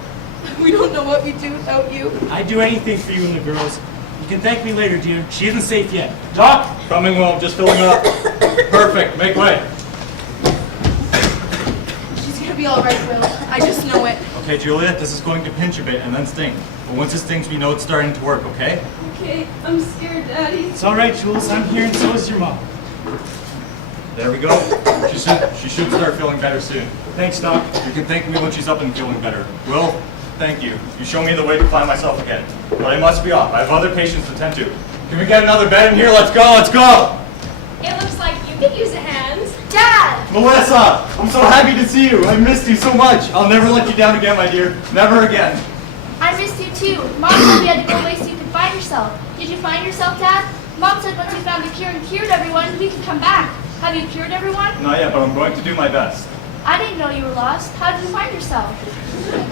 We don't know what we'd do without you. I'd do anything for you and the girls. You can thank me later, dear. She isn't safe yet. Doc? Coming, Will. Just filling up. Perfect. Make way. She's gonna be all right, Will. I just know it. Okay, Julia, this is going to pinch a bit and then sting. But once it stings, we know it's starting to work, okay? Okay, I'm scared, Daddy. It's all right, Jules. I'm here and so is your mom. There we go. She should start feeling better soon. Thanks, Doc. You can thank me when she's up and feeling better. Will, thank you. You show me the way to find myself again. But I must be off. I have other patients to tend to. Can we get another bed in here? Let's go, let's go! It looks like you could use a hand. Dad! Melissa, I'm so happy to see you. I missed you so much. I'll never let you down again, my dear. Never again. I missed you too. Mom told me you had to go away so you could find yourself. Did you find yourself, Dad? Mom said once you found the cure and cured everyone, we could come back. Have you cured everyone? Not yet, but I'm going to do my best. I didn't know you were lost. How did you find yourself?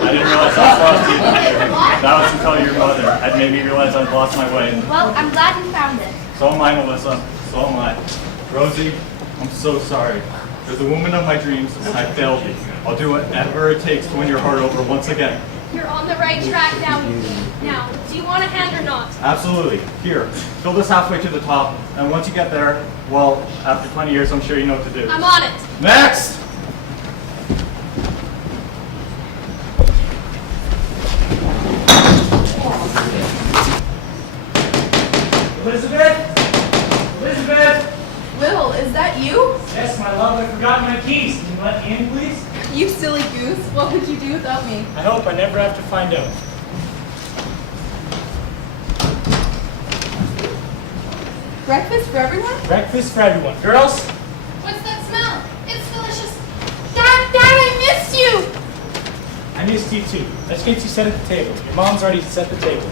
I didn't realize I was lost either. That was until your mother had made me realize I'd lost my way. Well, I'm glad you found it. So am I, Melissa. So am I. Rosie, I'm so sorry. You're the woman of my dreams, and I failed you. I'll do whatever it takes to win your heart over once again. You're on the right track now. Now, do you want a hand or not? Absolutely. Here, fill this halfway to the top, and once you get there, well, after 20 years, I'm sure you know what to do. I'm on it. Next! Elizabeth? Elizabeth? Will, is that you? Yes, my love, I forgot my keys. Can you let me in, please? You silly goose. What would you do without me? I hope I never have to find out. Breakfast for everyone? Breakfast for everyone. Girls? What's that smell? It's delicious. Dad, I missed you. I missed you too. Let's get you set at the table. Your mom's already set the table.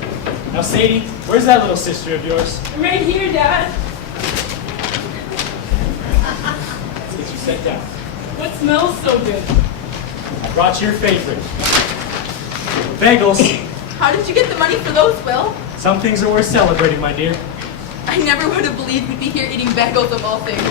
Now, Sadie, where's that little sister of yours? I'm right here, Dad. Let's get you set down. What smells so good? I brought you your favorite. Bagels. How did you get the money for those, Will? Some things are worth celebrating, my dear. I never would have believed we'd be here eating bagels of all things.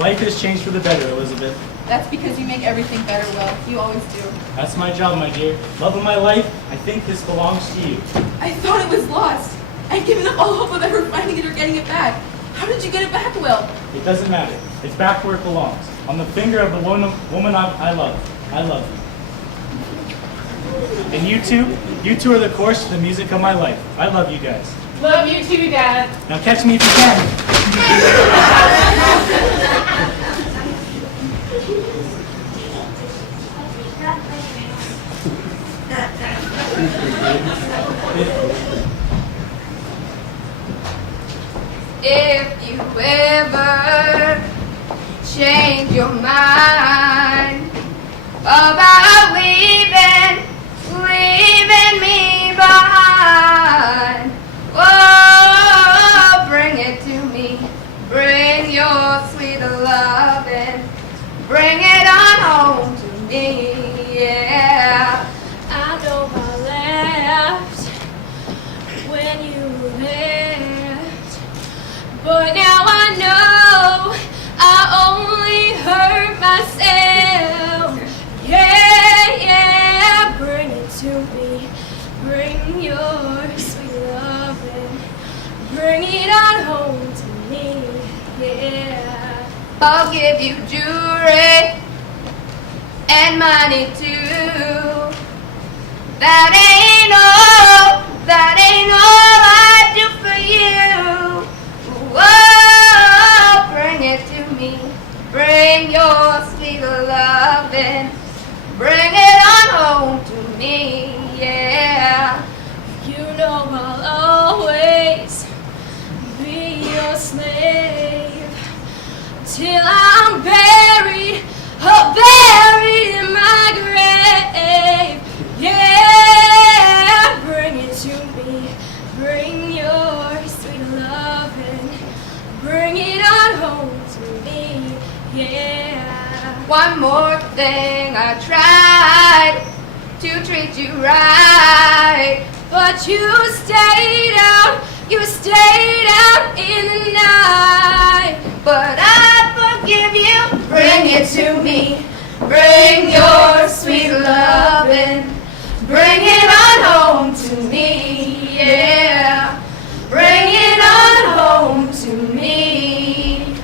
Life has changed for the better, Elizabeth. That's because you make everything better, Will. You always do. That's my job, my dear. Love of my life, I think this belongs to you. I thought it was lost. I'd given up all hope of ever finding it or getting it back. How did you get it back, Will? It doesn't matter. It's back where it belongs. On the finger of the woman I love. I love you. And you two are the chorus to the music of my life. I love you guys. Love you too, Dad. Now catch me if you can. If you ever change your mind about leaving me behind, oh, bring it to me. Bring your sweet loving. Bring it on home to me, yeah. I know I left when you left, but now I know I only hurt myself. Yeah, bring it to me. Bring your sweet loving. Bring it on home to me, yeah. I'll give you jewelry and money too. That ain't all I do for you. Whoa, bring it to me. Bring your sweet loving. Bring it on home to me, yeah. You know I'll always be your slave till I'm buried, oh, buried in my grave. Yeah, bring it to me. Bring your sweet loving. Bring it on home to me, yeah. One more thing, I tried to treat you right, but you stayed out in the night. But I forgive you. Bring it to me. Bring your sweet loving. Bring it on home to me, yeah. Bring it on home to me.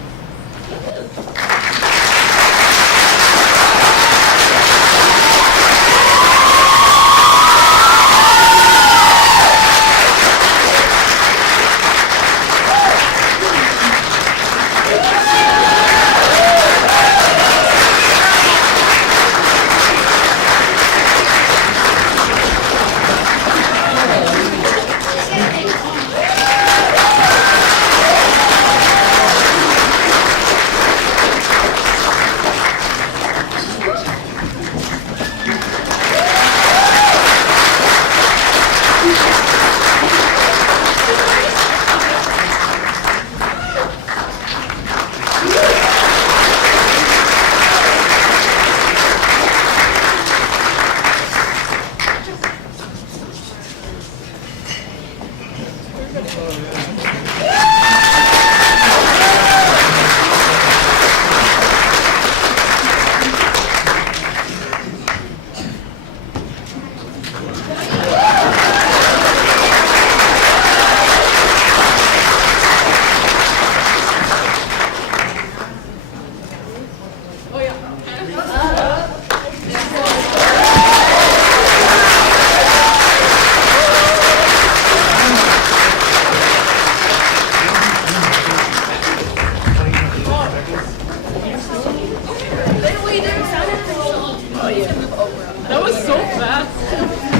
was so fast.